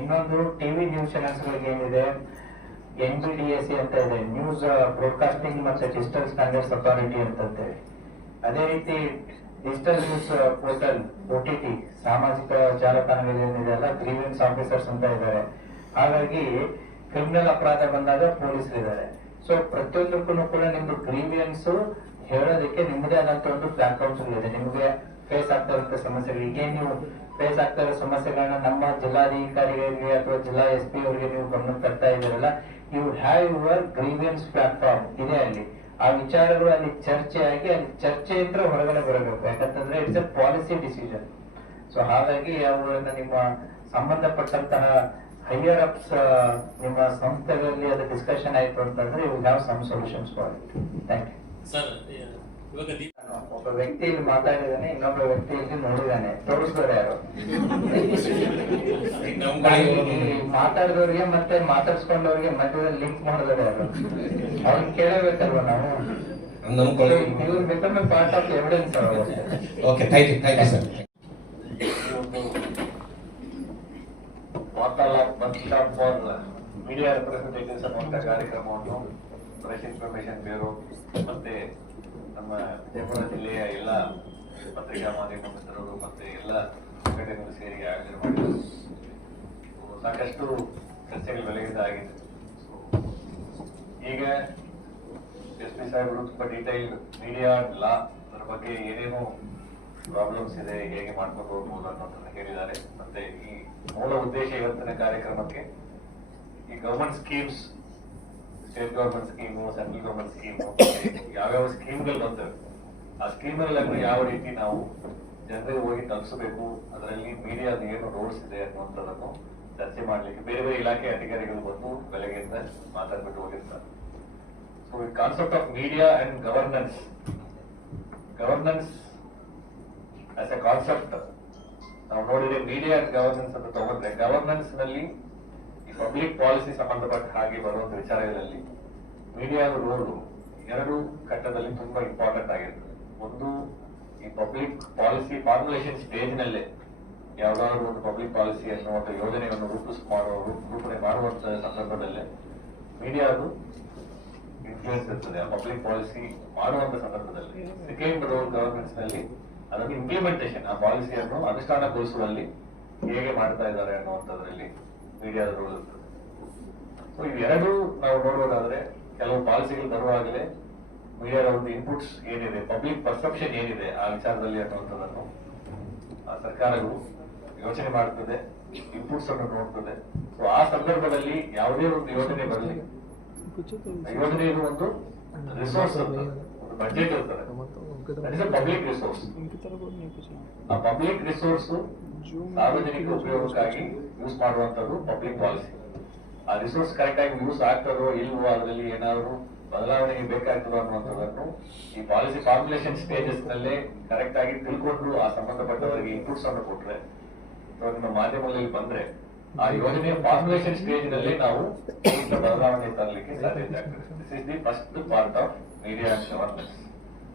ಇನ್ನೊಂದು ಟಿವಿ ನ್ಯೂಸ್ ಚಾನೆಲ್ಸ್ ಗಳಿಗೆ ಏನಿದೆ, NBDSC ಅಂತ ಇದೆ, ನ್ಯೂಸ್ ಬ್ರಾಡ್ಕಾಸ್ಟಿಂಗ್ ಮತ್ತೆ ಡಿಜಿಟಲ್ ಸ್ಟ್ಯಾಂಡರ್ಡ್ಸ್ ಅಥಾರಿಟಿ ಅಂತಂತೇಳಿ. ಅದೇ ರೀತಿ ಡಿಜಿಟಲ್ ನ್ಯೂಸ್ ಪೋರ್ಟಲ್ OTT ಸಾಮಾಜಿಕ ಜಾಲತಾಣಗಳೇನಿದೆ ಅಲ್ಲ, ಗ್ರೀವೆನ್ಸ್ ಆಫೀಸರ್ಸ್ ಅಂತ ಇದ್ದಾರೆ. ಹಾಗಾಗಿ ಕ್ರಿಮಿನಲ್ ಅಪರಾಧ ಬಂದಾಗ ಪೊಲೀಸರು ಇದ್ದಾರೆ. ಸೊ ಪ್ರತಿಯೊಂದಕ್ಕೂ ಕೂಡ ನಿಮ್ದು ಗ್ರೀವಿಯನ್ಸ್ ಹೇಳೋದಕ್ಕೆ ನಿಮ್ಮದೇ ಆದಂತ ಒಂದು ಪ್ಲಾಟ್ಫಾರ್ಮ್ಸ್ ಇದೆ. ನಿಮಗೆ ಫೇಸ್ ಆಗ್ತಾ ಇರುವಂತ ಸಮಸ್ಯೆಗಳಿಗೆ ನೀವು ಫೇಸ್ ಆಗ್ತಾ ಇರೋ ಸಮಸ್ಯೆಗಳನ್ನ ನಮ್ಮ ಜಿಲ್ಲಾಧಿಕಾರಿಗಳಿಗೆ ಅಥವಾ ಜಿಲ್ಲಾ SP ಅವರಿಗೆ ನೀವು ಗಮನ ತರ್ತಾ ಇದ್ದೀರಲ್ಲ, you have your grievance platform ಇದೆ. ಅಲ್ಲಿ ಆ ವಿಚಾರಗಳು ಅಲ್ಲಿ ಚರ್ಚೆಯಾಗಿ ಅಲ್ಲಿ ಚರ್ಚೆಯಿಂದ ಹೊರಗಡೆ ಬರಬೇಕು. ಯಾಕಂತಂದ್ರೆ it's A policy decision. So ಹಾಗಾಗಿ ಅವುಗಳನ್ನ ನಿಮ್ಮ ಸಂಬಂಧಪಟ್ಟಂತಹ ಹೈಯರ್ ಅಪ್ಸ್ ನಿಮ್ಮ ಸಂಸ್ಥೆಗಳಲ್ಲಿ ಅದು ಡಿಸ್ಕಷನ್ ಆಯ್ತು ಅಂತಂದ್ರೆ you have some solutions for it. Thank you. ಒಬ್ಬ ವ್ಯಕ್ತಿ ಇಲ್ಲಿ ಮಾತಾಡಿದಾನೆ, ಇನ್ನೊಬ್ಬ ವ್ಯಕ್ತಿ ಇಲ್ಲಿ ನೋಡಿದಾನೆ, ತೋರಿಸ್ತಾರೆ ಯಾರು ಮಾತಾಡಿದವ್ರಿಗೆ ಮತ್ತೆ ಮಾತಾಡ್ಸ್ಕೊಂಡವ್ರಿಗೆ ಮಧ್ಯದಲ್ಲಿ ಲಿಂಕ್ ಮಾಡಿದಾರೆ ಯಾರು, ಅವ್ರಿಗೆ ಕೇಳಬೇಕಲ್ವ ನಾವು. ಇವ್ರು become a part of evidence. Okay, thank you sir. Workshop for media representatives ಅನ್ನುವಂಥ ಕಾರ್ಯಕ್ರಮವನ್ನು ಪ್ರೆಸ್ ಇನ್ಫಾರ್ಮೇಶನ್ ಬ್ಯೂರೋ ಮತ್ತೆ ನಮ್ಮ ವಿಜಯಪುರ ಜಿಲ್ಲೆಯ ಎಲ್ಲ ಪತ್ರಿಕಾ ಮಾಧ್ಯಮ ಮಿತ್ರರು ಮತ್ತೆ ಎಲ್ಲ ಸಂಘಟನೆಗಳು ಸೇರಿ ಆಯೋಜನೆ ಮಾಡಿದರು. ಸಾಕಷ್ಟು ಚರ್ಚೆಗಳು ಬೆಳಗಿದ್ದಾಗಿದೆ. ಈಗ SP ಸಾಹೇಬರು ತುಂಬಾ ಡೀಟೈಲ್ ಮೀಡಿಯಾ ಲಾ ಅದರ ಬಗ್ಗೆ ಏನೇನು ಪ್ರಾಬ್ಲಮ್ಸ್ ಇದೆ, ಹೇಗೆ ಮಾಡ್ಕೊಂಡು ಹೋಗ್ಬೋದು ಅನ್ನೋದನ್ನ ಹೇಳಿದ್ದಾರೆ. ಮತ್ತೆ ಈ ಮೂಲ ಉದ್ದೇಶ ಇವತ್ತಿನ ಕಾರ್ಯಕ್ರಮಕ್ಕೆ ಈ government schemes, state government scheme, central government scheme, ಯಾವ್ಯಾವ ಸ್ಕೀಮ್ಗಳು ಬರ್ತವೆ, ಆ ಸ್ಕೀಮ್ಗಳೆಲ್ಲ ಯಾವ ರೀತಿ ನಾವು ಜನರಿಗೆ ಹೋಗಿ ತಲುಪಿಸಬೇಕು, ಅದರಲ್ಲಿ ಮೀಡಿಯಾದ ಏನು ರೋಲ್ಸ್ ಇದೆ ಅನ್ನುವಂಥದ್ದನ್ನು ಚರ್ಚೆ ಮಾಡ್ಲಿಕ್ಕೆ ಬೇರೆ ಬೇರೆ ಇಲಾಖೆ ಅಧಿಕಾರಿಗಳು ಬಂದು ಬೆಳಗ್ಗೆಯಿಂದ ಮಾತಾಡ್ಬಿಟ್ಟು ಹೋಗಿರ್ತಾರೆ. ಸೊ ಈ concept of media and governance as A concept ನಾವು ನೋಡಿದ್ರೆ ಮೀಡಿಯಾ ಅಂಡ್ ಗವರ್ನೆನ್ಸ್ ಅಂತ ತಗೊಂಡ್ರೆ, ಗವರ್ನೆನ್ಸ್ ನಲ್ಲಿ ಈ ಪಬ್ಲಿಕ್ ಪಾಲಿಸಿ ಸಂಬಂಧಪಟ್ಟ ಹಾಗೆ ಬರುವಂತ ವಿಚಾರಗಳಲ್ಲಿ ಮೀಡಿಯಾದ ರೋಲು ಎರಡು ಘಟ್ಟದಲ್ಲಿ ತುಂಬಾ ಇಂಪಾರ್ಟೆಂಟ್ ಆಗಿರ್ತದೆ. ಒಂದು, ಈ ಪಬ್ಲಿಕ್ ಪಾಲಿಸಿ ಫಾರ್ಮುಲೇಷನ್ ಸ್ಟೇಜ್ ನಲ್ಲೇ ಯಾವ್ದಾದ್ರು ಒಂದು ಪಬ್ಲಿಕ್ ಪಾಲಿಸಿ ಅನ್ನುವಂಥ ಯೋಜನೆಯನ್ನು ರೂಪಣೆ ಮಾಡುವಂತ ಸಂದರ್ಭದಲ್ಲೇ ಮೀಡಿಯಾದು ಇನ್ಫ್ಲೂಯೆನ್ಸ್ ಇರ್ತದೆ ಆ ಪಬ್ಲಿಕ್ ಪಾಲಿಸಿ ಮಾಡುವಂತ ಸಂದರ್ಭದಲ್ಲಿ. ಸೆಕೆಂಡ್ ರೋಲ್ ಗವರ್ನೆನ್ಸ್ ನಲ್ಲಿ ಅದನ್ನು ಇಂಪ್ಲಿಮೆಂಟೇಷನ್, ಆ ಪಾಲಿಸಿಯನ್ನು ಅನುಷ್ಠಾನಗೊಳಿಸುವಲ್ಲಿ ಹೇಗೆ ಮಾಡ್ತಾ ಇದ್ದಾರೆ ಅನ್ನುವಂಥದ್ರಲ್ಲಿ ಮೀಡಿಯಾದ ರೋಲ್ ಇರ್ತದೆ. ಸೊ ಇವೆರಡೂ ನಾವು ನೋಡೋದಾದ್ರೆ ಕೆಲವು ಪಾಲಿಸಿಗಳು ಬರುವಾಗಲೇ ಮೀಡಿಯಾದ ಒಂದು ಇನ್ಪುಟ್ಸ್ ಏನಿದೆ, ಪಬ್ಲಿಕ್ ಪರ್ಸೆಪ್ಷನ್ ಏನಿದೆ ಆ ವಿಚಾರದಲ್ಲಿ ಅನ್ನುವಂಥದ್ದನ್ನು ಸರ್ಕಾರಗಳು ಯೋಚನೆ ಮಾಡುತ್ತದೆ, ಇನ್ಪುಟ್ಸ್ ಅನ್ನು ನೋಡ್ತದೆ. ಸೊ ಆ ಸಂದರ್ಭದಲ್ಲಿ ಯಾವುದೇ ಒಂದು ಯೋಜನೆ ಬರಲಿ, ಯೋಜನೆಯು ಒಂದು ರಿಸೋರ್ಸ್ ಇರ್ತದೆ, ಒಂದು ಬಜೆಟ್ ಇರ್ತದೆ, ಪಬ್ಲಿಕ್ ರಿಸೋರ್ಸ್. ಆ ಪಬ್ಲಿಕ್ ರಿಸೋರ್ಸ್ ಸಾರ್ವಜನಿಕ ಉಪಯೋಗಕ್ಕಾಗಿ ಯೂಸ್ ಮಾಡುವಂತದ್ದು ಪಬ್ಲಿಕ್ ಪಾಲಿಸಿ. ಆ ರಿಸೋರ್ಸ್ ಕರೆಕ್ಟ್ ಆಗಿ ಯೂಸ್ ಆಗ್ತದೋ ಇಲ್ವೋ, ಅದರಲ್ಲಿ ಏನಾದ್ರು ಬದಲಾವಣೆಗೆ ಬೇಕಾಗ್ತದೋ ಅನ್ನುವಂಥದ್ದನ್ನು ಈ ಪಾಲಿಸಿ ಫಾರ್ಮುಲೇಷನ್ ಸ್ಟೇಜಸ್ ನಲ್ಲೇ ಕರೆಕ್ಟ್ ಆಗಿ ತಿಳ್ಕೊಂಡು ಆ ಸಂಬಂಧಪಟ್ಟವರಿಗೆ ಇನ್ಪುಟ್ಸ್ ಅನ್ನು ಕೊಟ್ರೆ, ನಿಮ್ಮ ಮಾಧ್ಯಮಗಳಲ್ಲಿ ಬಂದ್ರೆ ಆ ಯೋಜನೆಯ ಫಾರ್ಮುಲೇಷನ್ ಸ್ಟೇಜ್ ನಲ್ಲಿ ನಾವು ಬದಲಾವಣೆ ತರಲಿಕ್ಕೆ ಸಾಧ್ಯತೆ ಆಗ್ತದೆ. This is the first part of media and governance.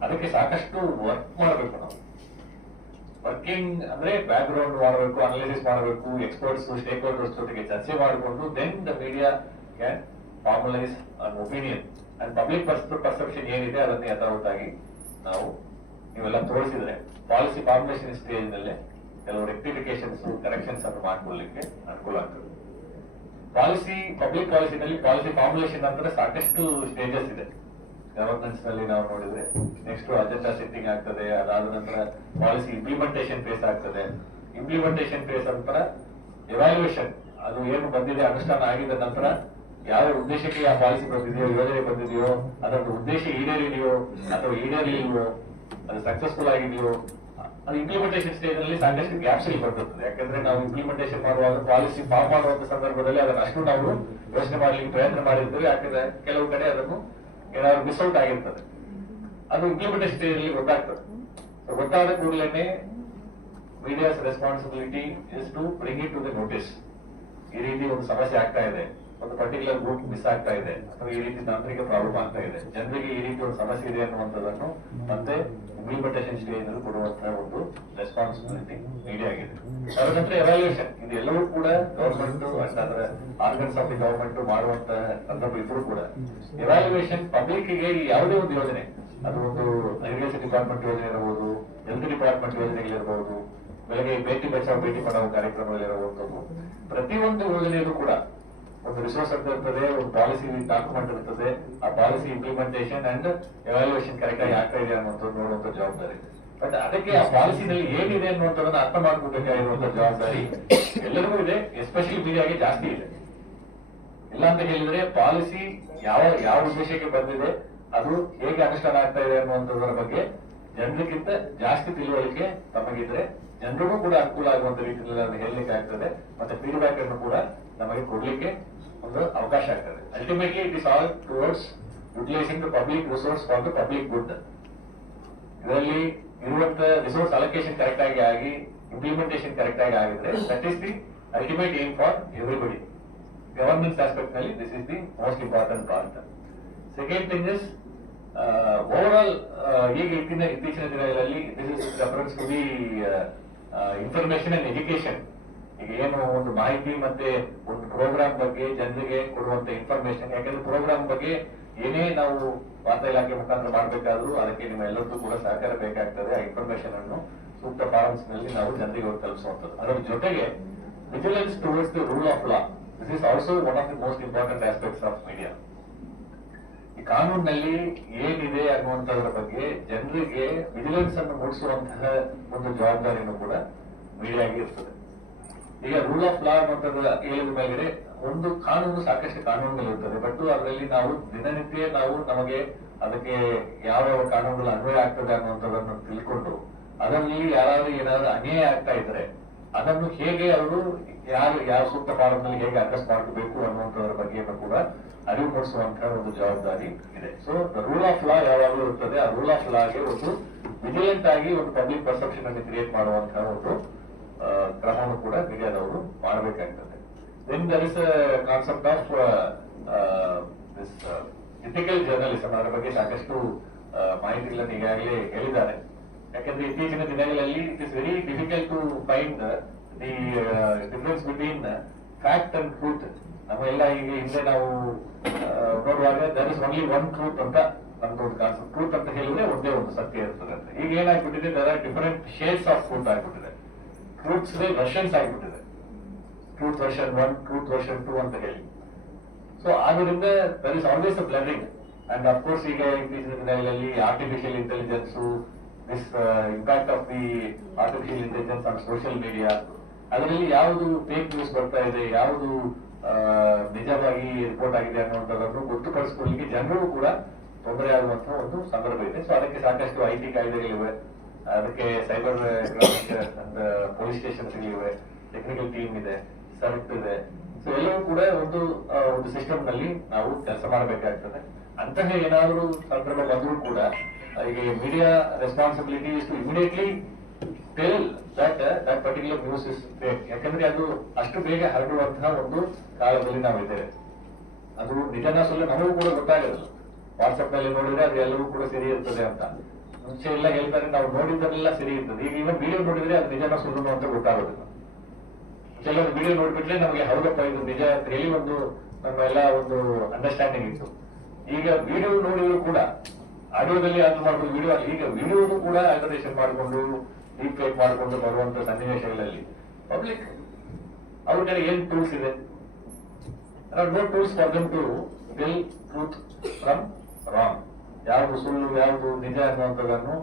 ಅದಕ್ಕೆ ಸಾಕಷ್ಟು ವರ್ಕ್ ಮಾಡಬೇಕು ನಾವು. ವರ್ಕಿಂಗ್ ಅಂದ್ರೆ ಬ್ಯಾಕ್ ಗ್ರೌಂಡ್ ಮಾಡಬೇಕು, ಅನಾಲಿಸಿಸ್ ಮಾಡಬೇಕು, ಎಕ್ಸ್ಪರ್ಟ್ಸ್, ಸ್ಟೇಕ್ ಹೋಲ್ಡರ್ಸ್ ಜೊತೆಗೆ ಚರ್ಚೆ ಮಾಡಿಕೊಂಡು then the media can formalise an opinion and public perception ಏನಿದೆ ಅದನ್ನು ಯಥಾವತ್ತಾಗಿ ನಾವು ನೀವೆಲ್ಲ ತೋರಿಸಿದ್ರೆ ಪಾಲಿಸಿ ಫಾರ್ಮುಲೇಷನ್ ಸ್ಟೇಜ್ ನಲ್ಲೇ ಕೆಲವು ರೆಕ್ಟಿಫಿಕೇಶನ್ಸ್, ಕರೆಕ್ಷನ್ಸ್ ಅನ್ನು ಮಾಡ್ಕೊಳ್ಳಿಕ್ಕೆ ಅನುಕೂಲ ಆಗ್ತದೆ. ಪಾಲಿಸಿ, ಪಬ್ಲಿಕ್ ಪಾಲಿಸಿನಲ್ಲಿ ಪಾಲಿಸಿ ಫಾರ್ಮುಲೇಷನ್ ನಂತರ ಸಾಕಷ್ಟು ಸ್ಟೇಜಸ್ ಇದೆ. ಗವರ್ನೆನ್ಸ್ ನಲ್ಲಿ ನಾವು ನೋಡಿದ್ರೆ ನೆಕ್ಸ್ಟ್ ಅಜೆಂಡಾ ಸೆಟ್ಟಿಂಗ್ ಆಗ್ತದೆ, ಅದಾದ ನಂತರ ಪಾಲಿಸಿ ಇಂಪ್ಲಿಮೆಂಟೇಷನ್ ಫೇಸ್ ಆಗ್ತದೆ. ಇಂಪ್ಲಿಮೆಂಟೇಷನ್ ಫೇಸ್ ನಂತರ ಎವ್ಯಾಲ್ಯೂಯೇಷನ್, ಅದು ಏನು ಬಂದಿದೆ ಅನುಷ್ಠಾನ ಆಗಿದ ನಂತರ ಯಾವ ಉದ್ದೇಶಕ್ಕೆ ಆ ಪಾಲಿಸಿ ಬಂದಿದೆಯೋ, ಯೋಜನೆ ಬಂದಿದೆಯೋ, ಅದರ ಉದ್ದೇಶ ಈಡೇರಿದೆಯೋ ಅಥವಾ ಈಡೇರಲಿಲ್ವೋ, ಅದು ಸಕ್ಸಸ್ಫುಲ್ ಆಗಿದೆಯೋ, ಅದು ಇಂಪ್ಲಿಮೆಂಟೇಷನ್ ಸ್ಟೇಜ್ ನಲ್ಲಿ ಸಾಕಷ್ಟು ಗ್ಯಾಪ್ಸ್ ಇಲ್ಲಿ ಬರ್ತದೆ. ಯಾಕಂದ್ರೆ ನಾವು ಇಂಪ್ಲಿಮೆಂಟೇಷನ್ ಮಾಡುವಾಗ ಪಾಲಿಸಿ ಫಾರ್ಮ್ ಮಾಡುವಂತ ಸಂದರ್ಭದಲ್ಲಿ ಅದನ್ನ ಅಷ್ಟು ನಾವು ಯೋಚನೆ ಮಾಡ್ಲಿಕ್ಕೆ ಪ್ರಯತ್ನ ಮಾಡಿರ್ತೀವಿ. ಯಾಕಂದ್ರೆ ಕೆಲವು ಕಡೆ ಅದನ್ನು ಏನಾದ್ರು ಮಿಸ್ಔಟ್ ಆಗಿರ್ತದೆ. ಅದು ಇಂಪ್ಲಿಮೆಂಟೇಷನ್ ಸ್ಟೇಜ್ ಅಲ್ಲಿ ಗೊತ್ತಾಗ್ತದೆ. ಗೊತ್ತಾದ ಕೂಡಲೇ media's responsibility is to bring it to the notice. ಈ ರೀತಿ ಒಂದು ಸಮಸ್ಯೆ ಆಗ್ತಾ ಇದೆ, ಒಂದು ಪರ್ಟಿಕ್ಯುಲರ್ ಗ್ರೂಪ್ ಮಿಸ್ ಆಗ್ತಾ ಇದೆ, ಅಥವಾ ಈ ರೀತಿ ತಾಂತ್ರಿಕ ಪ್ರಾಬ್ಲಮ್ ಆಗ್ತಾ ಇದೆ, ಜನರಿಗೆ ಈ ರೀತಿ ಒಂದು ಸಮಸ್ಯೆ ಇದೆ ಅನ್ನುವಂಥದ್ದನ್ನು ಮತ್ತೆ ಇಂಪ್ಲಿಮೆಂಟೇಷನ್ ಸ್ಟೇಜ್ ನಲ್ಲಿ ಕೊಡುವಂತಹ ಒಂದು ರೆಸ್ಪಾನ್ಸಿಬಿಲಿಟಿ ಮೀಡಿಯಾ ಆಗಿದೆ. ಅದರ ನಂತರ ಎವ್ಯಾಲ್ಯೂಯೇಷನ್, ಇದು ಎಲ್ಲವೂ ಕೂಡ ಗವರ್ಮೆಂಟ್ ಅಂಡ್ ಅದರ ಆರ್ಗನ್ಸ್ ಆಫ್ ದಿ ಗವರ್ಮೆಂಟ್ ಮಾಡುವಂತಹ ಸಂದರ್ಭ ಇದ್ರೂ ಕೂಡ ಎವ್ಯಾಲ್ಯೂಯೇಷನ್ ಪಬ್ಲಿಕ್ ಗೆ ಯಾವುದೇ ಒಂದು ಯೋಜನೆ, ಅದು ಒಂದು ಇರಿಗೇಷನ್ ಡಿಪಾರ್ಟ್ಮೆಂಟ್ ಯೋಜನೆ ಇರಬಹುದು, ಹೆಲ್ತ್ ಡಿಪಾರ್ಟ್ಮೆಂಟ್ ಯೋಜನೆಗಳಿರಬಹುದು, ಬೆಳಗ್ಗೆ ಬೇಟಿ ಬಚಾವ್ ಬೇಟಿ ಪಡಾವ್ ಕಾರ್ಯಕ್ರಮಗಳಿರುವಂತದ್ದು, ಪ್ರತಿಯೊಂದು ಯೋಜನೆಯಲ್ಲೂ ಕೂಡ ಒಂದು ರಿಸೋರ್ಸ್ ಅಂತ ಇರ್ತದೆ, ಒಂದು ಪಾಲಿಸಿ ಡಾಕ್ಯುಮೆಂಟ್ ಇರ್ತದೆ. ಆ policy implementation and evaluation correct ಆಗಿ ಆಗ್ತಾ ಇದೆ ಅನ್ನುವಂಥದ್ದು ನೋಡುವಂತ ಜವಾಬ್ದಾರಿ. ಬಟ್ ಅದಕ್ಕೆ ಆ ಪಾಲಿಸಿನಲ್ಲಿ ಏನಿದೆ ಅನ್ನುವಂಥದ್ದನ್ನ ಅರ್ಥ ಮಾಡ್ಕೋಬೇಕಾಗಿರುವಂತ ಜವಾಬ್ದಾರಿ ಎಲ್ಲರಿಗೂ ಇದೆ, ಎಸ್ಪೆಷಲಿ ಮೀಡಿಯಾಗೆ ಜಾಸ್ತಿ ಇದೆ. ಇಲ್ಲ ಅಂತ ಹೇಳಿದ್ರೆ ಪಾಲಿಸಿ ಯಾವ ಉದ್ದೇಶಕ್ಕೆ ಬಂದಿದೆ, ಅದು ಹೇಗೆ ಅನುಷ್ಠಾನ ಆಗ್ತಾ ಇದೆ ಅನ್ನುವಂಥದ್ರ ಬಗ್ಗೆ ಜನರಿಗಿಂತ ಜಾಸ್ತಿ ತಿಳುವಳಿಕೆ ತಮಗಿದ್ರೆ ಜನರಿಗೂ ಕೂಡ ಅನುಕೂಲ ಆಗುವಂತ ರೀತಿಯಲ್ಲಿ ಅದನ್ನು ಹೇಳಲಿಕ್ಕೆ ಆಗ್ತದೆ. ಮತ್ತೆ ಫೀಡ್ಬ್ಯಾಕ್ ಅನ್ನು ಕೂಡ ನಮಗೆ ಕೊಡ್ಲಿಕ್ಕೆ ಒಂದು ಅವಕಾಶ ಆಗ್ತದೆ. Ultimately it is all towards utilising the public resource for the public good. ಇದರಲ್ಲಿ ಇರುವಂತ ರಿಸೋರ್ಸ್ ಅಲೋಕೇಶನ್ ಕರೆಕ್ಟ್ ಆಗಿ ಇಂಪ್ಲಿಮೆಂಟೇಷನ್ ಕರೆಕ್ಟ್ ಆಗಿದ್ರೆ that is the ultimate aim for everybody. Governance aspect ನಲ್ಲಿ this is the most important part. Second thing is overall ಈಗ ಇತ್ತೀಚಿನ ದಿನಗಳಲ್ಲಿ this is reference to the information and education. ಈಗ ಏನು ಒಂದು ಮಾಹಿತಿ ಮತ್ತೆ ಒಂದು ಪ್ರೋಗ್ರಾಮ್ ಬಗ್ಗೆ ಜನರಿಗೆ ಕೊಡುವಂತ ಇನ್ಫಾರ್ಮೇಶನ್. ಯಾಕಂದ್ರೆ ಪ್ರೋಗ್ರಾಮ್ ಬಗ್ಗೆ ಏನೇ ನಾವು ವಾರ್ತಾ ಇಲಾಖೆ ಮುಖಾಂತರ ಮಾಡಬೇಕಾದ್ರೂ ಅದಕ್ಕೆ ನಿಮ್ಮ ಎಲ್ಲರಿಗೂ ಕೂಡ ಸಹಕಾರ ಬೇಕಾಗ್ತದೆ. ಆ ಇನ್ಫಾರ್ಮೇಶನ್ ಅನ್ನು ಸೂಕ್ತ ಫಾರಮ್ಸ್ ನಲ್ಲಿ ನಾವು ಜನರಿಗೆ ತಲುಪಿಸುವಂಥದ್ದು. ಅದರ ಜೊತೆಗೆ vigilance towards the rule of law, this is also one of the most important aspects of media. ಈ ಕಾನೂನಿನಲ್ಲಿ ಏನಿದೆ ಅನ್ನುವಂಥದ್ರ ಬಗ್ಗೆ ಜನರಿಗೆ ವಿಜಿಲೆನ್ಸ್ ಅನ್ನು ಮೂಡಿಸುವಂತಹ ಒಂದು ಜವಾಬ್ದಾರಿಯನ್ನು ಕೂಡ ಮೀಡಿಯಾಗೆ ಇರ್ತದೆ. ಈಗ ರೂಲ್ ಆಫ್ ಲಾ ಅನ್ನುವಂಥದ್ದು ಹೇಳಿದ ಮೇಲೆ ಒಂದು ಕಾನೂನು, ಸಾಕಷ್ಟು ಕಾನೂನುಗಳಿರ್ತದೆ. ಬಟ್ ಅದರಲ್ಲಿ ನಾವು ದಿನನಿತ್ಯ ನಮಗೆ ಅದಕ್ಕೆ ಯಾವ ಕಾನೂನುಗಳು ಅನ್ವಯ ಆಗ್ತದೆ ಅನ್ನುವಂಥದ್ದನ್ನು ತಿಳ್ಕೊಂಡು ಅದರಲ್ಲಿ ಯಾರಾದ್ರೂ ಏನಾದ್ರು ಅನ್ಯಾಯ ಆಗ್ತಾ ಇದ್ರೆ ಅದನ್ನು ಹೇಗೆ ಅವರು ಯಾವ ಸೂಕ್ತ ಕಾನೂನಲ್ಲಿ ಹೇಗೆ ಅಡ್ರೆಸ್ ಮಾಡಬೇಕು ಅನ್ನುವಂಥದ್ರ ಬಗ್ಗೆ ಕೂಡ ಅರಿವು ಮೂಡಿಸುವಂತಹ ಒಂದು ಜವಾಬ್ದಾರಿ ಇದೆ. ಸೊ ರೂಲ್ ಆಫ್ ಲಾ ಯಾವಾಗಲೂ ಇರ್ತದೆ. ಆ ರೂಲ್ ಆಫ್ ಲಾಗೆ ಒಂದು ವಿಜಿಲೆಂಟ್ ಆಗಿ ಒಂದು ಪಬ್ಲಿಕ್ ಪರ್ಸೆಪ್ಷನ್ ಅನ್ನು ಕ್ರಿಯೇಟ್ ಮಾಡುವಂತಹ ಒಂದು ಕ್ರಮವನ್ನು ಕೂಡ ಮೀಡಿಯಾದವರು ಮಾಡಬೇಕಾಗ್ತದೆ. Then there is concept of this ethical journalism. ಅದರ ಬಗ್ಗೆ ಸಾಕಷ್ಟು ಮಾಹಿತಿಗಳನ್ನು ಈಗಾಗಲೇ ಹೇಳಿದ್ದಾರೆ. ಯಾಕಂದ್ರೆ ಇತ್ತೀಚಿನ ದಿನಗಳಲ್ಲಿ it is very difficult to find the difference between fact and truth. ನಮ್ಮೆಲ್ಲ ಈಗ ಹಿಂದೆ ನಾವು ನೋಡುವಾಗ there is only one truth ಅಂತ ನಮ್ದು ಒಂದು ಕಾನ್ಸೆಪ್ಟ್. ಟ್ರೂತ್ ಅಂತ ಹೇಳಿದ್ರೆ ಒಂದೇ ಒಂದು ಸತ್ಯ ಇರ್ತದೆ ಅಂತ. ಈಗ ಏನಾಗ್ಬಿಟ್ಟಿದೆ, there are different shades of truth ಆಗ್ಬಿಟ್ಟಿದೆ. ಟ್ರೂತ್ಸ್ ವರ್ಷನ್ಸ್ ಆಗ್ಬಿಟ್ಟಿದೆ. ಟ್ರೂತ್ ವರ್ಷನ್ 1, ಟ್ರೂತ್ ವರ್ಷನ್ 2 ಅಂತ ಹೇಳಿ. ಸೊ ಆದ್ದರಿಂದ there is always a blurring. And of course ಈಗ ಇತ್ತೀಚಿನ ದಿನಗಳಲ್ಲಿ artificial intelligence, this impact of the artificial intelligence on social media, ಅದರಲ್ಲಿ ಯಾವುದು ಫೇಕ್ ನ್ಯೂಸ್ ಬರ್ತಾ ಇದೆ, ಯಾವುದು ನಿಜವಾಗಿ ರಿಪೋರ್ಟ್ ಆಗಿದೆ ಅನ್ನುವಂಥದ್ದನ್ನು ಗೊತ್ತುಪಡಿಸಿಕೊಳ್ಳಲಿಕ್ಕೆ ಜನರು ಕೂಡ ತೊಂದರೆ ಆಗುವಂತಹ ಒಂದು ಸಂದರ್ಭ ಇದೆ. ಸೊ ಅದಕ್ಕೆ ಸಾಕಷ್ಟು ಐಟಿ ಕಾಯ್ದೆಗಳಿವೆ, ಅದಕ್ಕೆ ಸೈಬರ್ ಪೊಲೀಸ್ ಸ್ಟೇಷನ್ಸ್ ಗಳಿವೆ, ಟೆಕ್ನಿಕಲ್ ಟೀಮ್ ಇದೆ, ಸರ್ಟ್ ಇದೆ. ಸೊ ಎಲ್ಲವೂ ಕೂಡ ಒಂದು ಸಿಸ್ಟಮ್ ನಲ್ಲಿ ನಾವು ಕೆಲಸ ಮಾಡಬೇಕಾಗ್ತದೆ. ಅಂತಹ ಏನಾದರೂ ಸಂದರ್ಭ ಬಂದರೂ ಕೂಡ ಈಗ media responsibility is to immediately tell that particular news is fake. ಯಾಕಂದ್ರೆ ಅದು ಅಷ್ಟು ಬೇಗ ಹರಡುವಂತಹ ಒಂದು ಕಾಲದಲ್ಲಿ ನಾವಿದ್ದೇವೆ. ಅದು ನಿಜನ ಸುಳ್ಳು ನಮಗೂ ಕೂಡ ಗೊತ್ತಾಗಿರಲ್ಲ. ವಾಟ್ಸ್ಆಪ್ ನಲ್ಲಿ ನೋಡಿದ್ರೆ ಅದು ಎಲ್ಲವೂ ಕೂಡ ಸರಿ ಇರ್ತದೆ ಅಂತ ಮುಂಚೆ ಎಲ್ಲ ಹೇಳ್ತಾರೆ, ನಾವು ನೋಡಿದ್ದೆಲ್ಲ ಸರಿ ಇರ್ತದೆ. ಈಗ ಇವನ್ ವಿಡಿಯೋ ನೋಡಿದ್ರೆ ಅದು ನಿಜನ ಸುಳ್ಳು ಅಂತ ಗೊತ್ತಾಗೋದಿಲ್ಲ. ಕೆಲವೊಂದು ವಿಡಿಯೋ ನೋಡ್ಬಿಟ್ರೆ ನಮಗೆ ಹೌದಪ್ಪ ಇದು ನಿಜ ಅಂತ ಹೇಳಿ ಒಂದು ನಮ್ಮೆಲ್ಲ ಒಂದು ಅಂಡರ್ಸ್ಟ್ಯಾಂಡಿಂಗ್ ಇತ್ತು. ಈಗ ವಿಡಿಯೋ ನೋಡಿದ್ರು ಕೂಡ ಆಡಿಯೋದಲ್ಲಿ ಅದು ಮಾಡ್ಬೋದು, ಈಗ ವಿಡಿಯೋನು ಕೂಡ ಆಲ್ಟರೇಷನ್ ಮಾಡಿಕೊಂಡು ಡೀಪ್ ಫೇಕ್ ಮಾಡಿಕೊಂಡು ಬರುವಂತ ಸನ್ನಿವೇಶಗಳಲ್ಲಿ ಪಬ್ಲಿಕ್ ಅವ್ರ ಕಡೆ ಏನ್ ಟೂಲ್ಸ್ ಇದೆ, no tools for them to tell truth from wrong. ಯಾವುದು ಸುಳ್ಳು ಯಾವುದು ನಿಜ ಅನ್ನುವಂಥದ್ದನ್ನು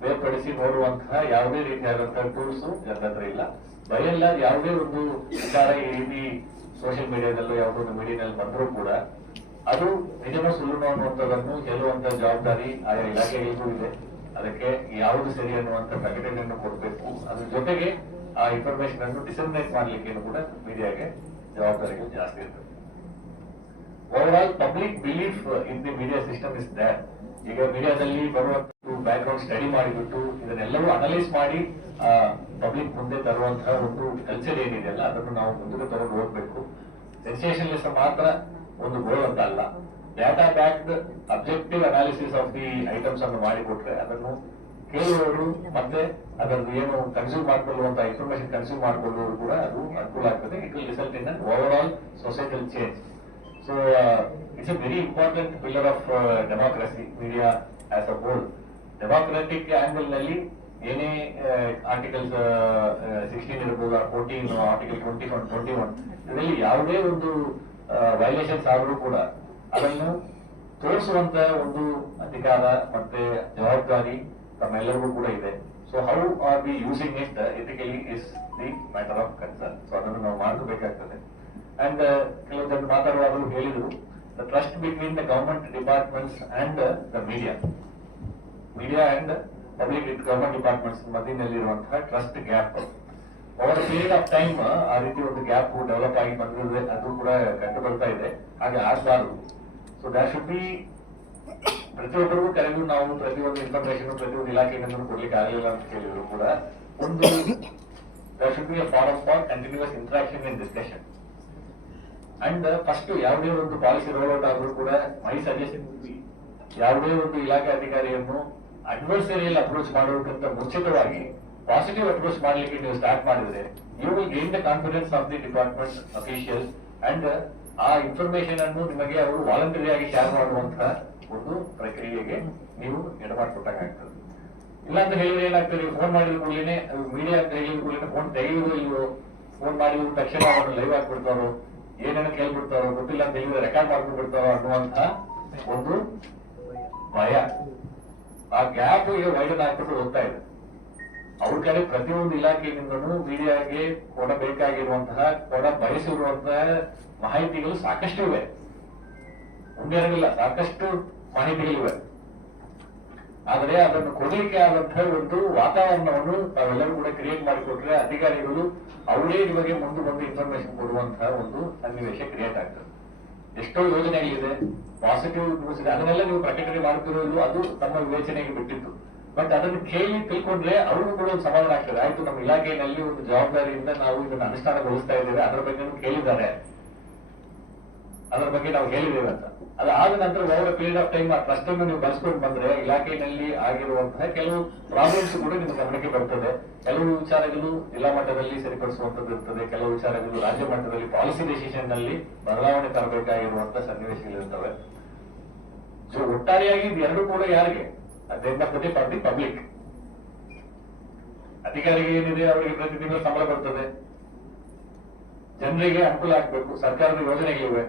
ಬೇರ್ಪಡಿಸಿ ನೋಡುವಂತಹ ಯಾವುದೇ ರೀತಿಯಾದಂತಹ ಟೂಲ್ಸ್ ಜನರ ಹತ್ರ ಇಲ್ಲ. ಬಯಲ್ಲ ಯಾವುದೇ ಒಂದು ವಿಚಾರ ಈ ರೀತಿ ಸೋಷಿಯಲ್ ಮೀಡಿಯಾದಲ್ಲೂ ಯಾವುದೋ ಒಂದು ಮೀಡಿಯಾದಲ್ಲಿ ಬಂದರೂ ಕೂಡ ಅದು ನಿಜನೋ ಸುಳ್ಳುನೋ ಅನ್ನುವಂಥದ್ದನ್ನು ಹೇಳುವಂತ ಜವಾಬ್ದಾರಿ ಆಯಾ ಇಲಾಖೆಗಳಿಗೂ ಇದೆ. ಅದಕ್ಕೆ ಯಾವುದು ಸರಿ ಅನ್ನುವಂತ ಪ್ರಕಟಣೆಯನ್ನು ಕೊಡಬೇಕು. ಅದ್ರ ಜೊತೆಗೆ ಆ ಇನ್ಫಾರ್ಮೇಶನ್ ಅನ್ನು ಡಿಸಮಿನೇಟ್ ಮಾಡ್ಲಿಕ್ಕೆ ಕೂಡ ಮೀಡಿಯಾಗೆ ಜವಾಬ್ದಾರಿಗಳು ಜಾಸ್ತಿ ಇರ್ತದೆ. Over all public belief in the media system is that ಈಗ ಮೀಡಿಯಾದಲ್ಲಿ ಬರುವಂತ ಬ್ಯಾಕ್ ಗ್ರೌಂಡ್ ಸ್ಟಡಿ ಮಾಡಿಬಿಟ್ಟು ಇದನ್ನೆಲ್ಲವೂ ಅನಲೈಸ್ ಮಾಡಿ ಪಬ್ಲಿಕ್ ಮುಂದೆ ತರುವಂತಹ ಒಂದು ಕಲ್ಚರ್ ಏನಿದೆಯಲ್ಲ ಅದನ್ನು ನಾವು ಮುಂದೆ ತಗೊಂಡು ಹೋಗ್ಬೇಕು. ಸೆನ್ಸೇಷನಲಿಸಮ್ ಮಾತ್ರ ಒಂದು ಗೋಲ್ ಅಂತ ಅಲ್ಲ, data backed objective analysis of the items ಅನ್ನು ಮಾಡಿಕೊಟ್ರೆ ಅದನ್ನು ಕೇಳುವವರು ಮತ್ತೆ ಅದನ್ನು ಏನು ಕನ್ಸ್ಯೂಮ್ ಮಾಡಿಕೊಳ್ಳುವಂತ ಇನ್ಫಾರ್ಮೇಶನ್ ಕನ್ಸ್ಯೂಮ್ ಮಾಡಿಕೊಳ್ಳುವವರು ಕೂಡ ಅದು ಅನುಕೂಲ ಆಗ್ತದೆ. It will result in an over all societal change. So it's a very important pillar of democracy, media as a whole. Democratic angle ನಲ್ಲಿ ಏನೇ ಆರ್ಟಿಕಲ್ಸ್ 16 ಇರಬಹುದು, 14, ಆರ್ಟಿಕಲ್ 21 ಇದರಲ್ಲಿ ಯಾವುದೇ ಒಂದು ವೈಲೇಷನ್ಸ್ ಆದರೂ ಕೂಡ ಅದನ್ನು ತೋರಿಸುವಂತ ಒಂದು ಅಧಿಕಾರ ಮತ್ತೆ ಜವಾಬ್ದಾರಿ ತಮ್ಮೆಲ್ಲರಿಗೂ ಕೂಡ ಇದೆ. So how are we using it ethically is the matter of concern. So ಅದನ್ನು ನಾವು ಮಾಡಬೇಕಾಗ್ತದೆ. ಅಂಡ್ ಕೆಲವು ಜನ ಮಾತಾಡುವಾಗಲೂ ಹೇಳಿದ್ರು, the trust between the government departments and the media and public government departments ಮಧ್ಯದಲ್ಲಿರುವಂತಹ trust gap over period of time ಆ ರೀತಿ ಒಂದು ಗ್ಯಾಪ್ ಡೆವಲಪ್ ಆಗಿ ಬಂದಿದೆ. ಅದು ಕೂಡ ಕಂಡು ಬರ್ತಾ ಇದೆ. ಹಾಗೆ ಆಗಬಾರದು. ಸೊ ದ್ಯಾಟ್ ಶುಡ್ ಬಿ ಪ್ರತಿಯೊಬ್ಬರಿಗೂ ಕರೆದು ನಾವು ಪ್ರತಿಯೊಂದು ಇನ್ಫಾರ್ಮೇಶನ್ ಪ್ರತಿಯೊಂದು ಇಲಾಖೆಯನ್ನು ಕೊಡ್ಲಿಕ್ಕೆ ಆಗಲಿಲ್ಲ ಅಂತ ಹೇಳಿದ್ರು ಕೂಡ ಒಂದು that should be a forum for continuous interaction and discussion. And first ಯಾವುದೇ ಒಂದು ಪಾಲಿಸಿ ರೋಲ್ಔಟ್ ಆದ್ರೂ ಕೂಡ ಮೈ ಸಜೆಷನ್ ಯಾವುದೇ ಒಂದು ಇಲಾಖೆ ಅಧಿಕಾರಿಯನ್ನು ಅಡ್ವರ್ಸರಿಯಲ್ ಅಪ್ರೋಚ್ ಮಾಡೋದಕ್ಕಿಂತ ಮುಂಚಿತವಾಗಿ ಪಾಸಿಟಿವ್ ಅಪ್ರೋಚ್ ಮಾಡಲಿಕ್ಕೆ ನೀವು ಸ್ಟಾರ್ಟ್ ಮಾಡಿದ್ರೆ you will gain the confidence of the department official and ಆ ಇನ್ಫಾರ್ಮೇಶನ್ ಅನ್ನು ನಿಮಗೆ ಅವರು ವಾಲಂಟರಿ ಆಗಿ ಶೇರ್ ಮಾಡುವಂತಹ ಒಂದು ಪ್ರಕ್ರಿಯೆಗೆ ನೀವು ಎಡಮಾಡ್ಕೊಟ್ಟಾಗ್ತದೆ. ಇಲ್ಲ ಅಂತ ಹೇಳಿದ್ರೆ ಏನಾಗ್ತದೆ, ಫೋನ್ ಮಾಡಿದ ಕೂಡಲೇ ಮೀಡಿಯಾ ಅಂತ ಹೇಳಿದ ಕೂಡಲೇ ಫೋನ್ ತೆಗೆಯುವುದು ಇಲ್ವೋ, ಫೋನ್ ಮಾಡಿದ ತಕ್ಷಣ ಅವರು ಲೈವ್ ಆಗಿಬಿಡ್ತಾರೋ, ಏನೇನೋ ಕೇಳ್ಬಿಡ್ತಾರೋ, ಗೊತ್ತಿಲ್ಲ ಅಂತ ಹೇಳಿದ್ರೆ ರೆಕಾರ್ಡ್ ಮಾಡ್ಕೊಂಡು ಬಿಡ್ತಾರೋ ಅನ್ನುವಂತ ಒಂದು ಭಯ. ಆ ಗ್ಯಾಪ್ ಈಗ ವೈಡನ್ ಆಗ್ಬಿಟ್ಟು ಹೋಗ್ತಾ ಇದೆ. ಅವ್ರ ಕಡೆ ಪ್ರತಿಯೊಂದು ಇಲಾಖೆಯಿಂದನೂ ಮೀಡಿಯಾಗೆ ಕೊಡಬೇಕಾಗಿರುವಂತಹ ಬಯಸಿರುವಂತಹ ಮಾಹಿತಿಗಳು ಸಾಕಷ್ಟು ಇವೆ. ಒಂದೆರಡಿಲ್ಲ, ಸಾಕಷ್ಟು ಮಾಹಿತಿಗಳಿವೆ. ಆದರೆ ಅದನ್ನು ಕೊಡಲಿಕ್ಕೆ ಆದಂತಹ ಒಂದು ವಾತಾವರಣವನ್ನು ತಾವೆಲ್ಲರೂ ಕೂಡ ಕ್ರಿಯೇಟ್ ಮಾಡಿಕೊಟ್ರೆ ಅಧಿಕಾರಿಗಳು ಅವರೇ ನಿಮಗೆ ಮುಂದೆ ಬಂದು ಇನ್ಫಾರ್ಮೇಶನ್ ಕೊಡುವಂತಹ ಒಂದು ಸನ್ನಿವೇಶ ಕ್ರಿಯೇಟ್ ಆಗ್ತದೆ. ಎಷ್ಟೋ ಯೋಜನೆಗಳಿದೆ, ಪಾಸಿಟಿವ್ ನ್ಯೂಸ್ ಇದೆ, ಅದನ್ನೆಲ್ಲ ನೀವು ಪ್ರಕಟಣೆ ಮಾಡುತ್ತಿರೋದು ಅದು ತಮ್ಮ ವಿವೇಚನೆಗೆ ಬಿಟ್ಟಿತ್ತು. ಬಟ್ ಅದನ್ನು ಕೇಳಿ ತಿಳ್ಕೊಂಡ್ರೆ ಅವ್ರಿಗೂ ಕೂಡ ಒಂದು ಸಮಾಧಾನ ಆಗ್ತದೆ. ಆಯ್ತು, ನಮ್ಮ ಇಲಾಖೆಯಲ್ಲಿ ಒಂದು ಜವಾಬ್ದಾರಿಯಿಂದ ನಾವು ಇದನ್ನು ಅನುಷ್ಠಾನಗೊಳಿಸ್ತಾ ಇದ್ದೇವೆ, ಅದರ ಬಗ್ಗೆ ಕೇಳಿದ್ದಾರೆ, ಅದರ ಬಗ್ಗೆ ನಾವು ಹೇಳಿದ್ದೇವೆ ಅಂತ. ಅದಾದ ನಂತರ ಓವರ್ ಪೀರಿಯಡ್ ಆಫ್ ಟೈಮ್ ಆ ಟ್ರಸ್ಟ್ ಅನ್ನು ನೀವು ಬಳಸ್ಕೊಂಡು ಬಂದ್ರೆ ಇಲಾಖೆಯಲ್ಲಿ ಆಗಿರುವಂತಹ ಕೆಲವು ಪ್ರಾಬ್ಲಮ್ಸ್ ಕೂಡ ನಿಮ್ಮ ಗಮನಕ್ಕೆ ಬರ್ತದೆ. ಕೆಲವು ವಿಚಾರಗಳು ಜಿಲ್ಲಾ ಮಟ್ಟದಲ್ಲಿ ಸರಿಪಡಿಸುವಂತದ್ದು ಇರ್ತದೆ, ಕೆಲವು ವಿಚಾರಗಳು ರಾಜ್ಯ ಮಟ್ಟದಲ್ಲಿ ಪಾಲಿಸಿ ಡಿಸಿಷನ್ ನಲ್ಲಿ ಬದಲಾವಣೆ ತರಬೇಕಾಗಿರುವಂತಹ ಸನ್ನಿವೇಶಗಳಿರ್ತವೆ. ಸೊ ಒಟ್ಟಾರೆಯಾಗಿ ಇದೆರಡೂ ಕೂಡ ಯಾರಿಗೆ ಅದರಿಂದ ಪ್ರತಿ ಪಬ್ಲಿಕ್ ಅಧಿಕಾರಿಗೆ ಏನಿದೆ ಅವರಿಗೆ ಪ್ರತಿ ತಿಂಗಳು ಸಂಬಳ ಬರ್ತದೆ, ಜನರಿಗೆ ಅನುಕೂಲ ಆಗ್ಬೇಕು, ಸರ್ಕಾರದ ಯೋಜನೆಗಳಿವೆ.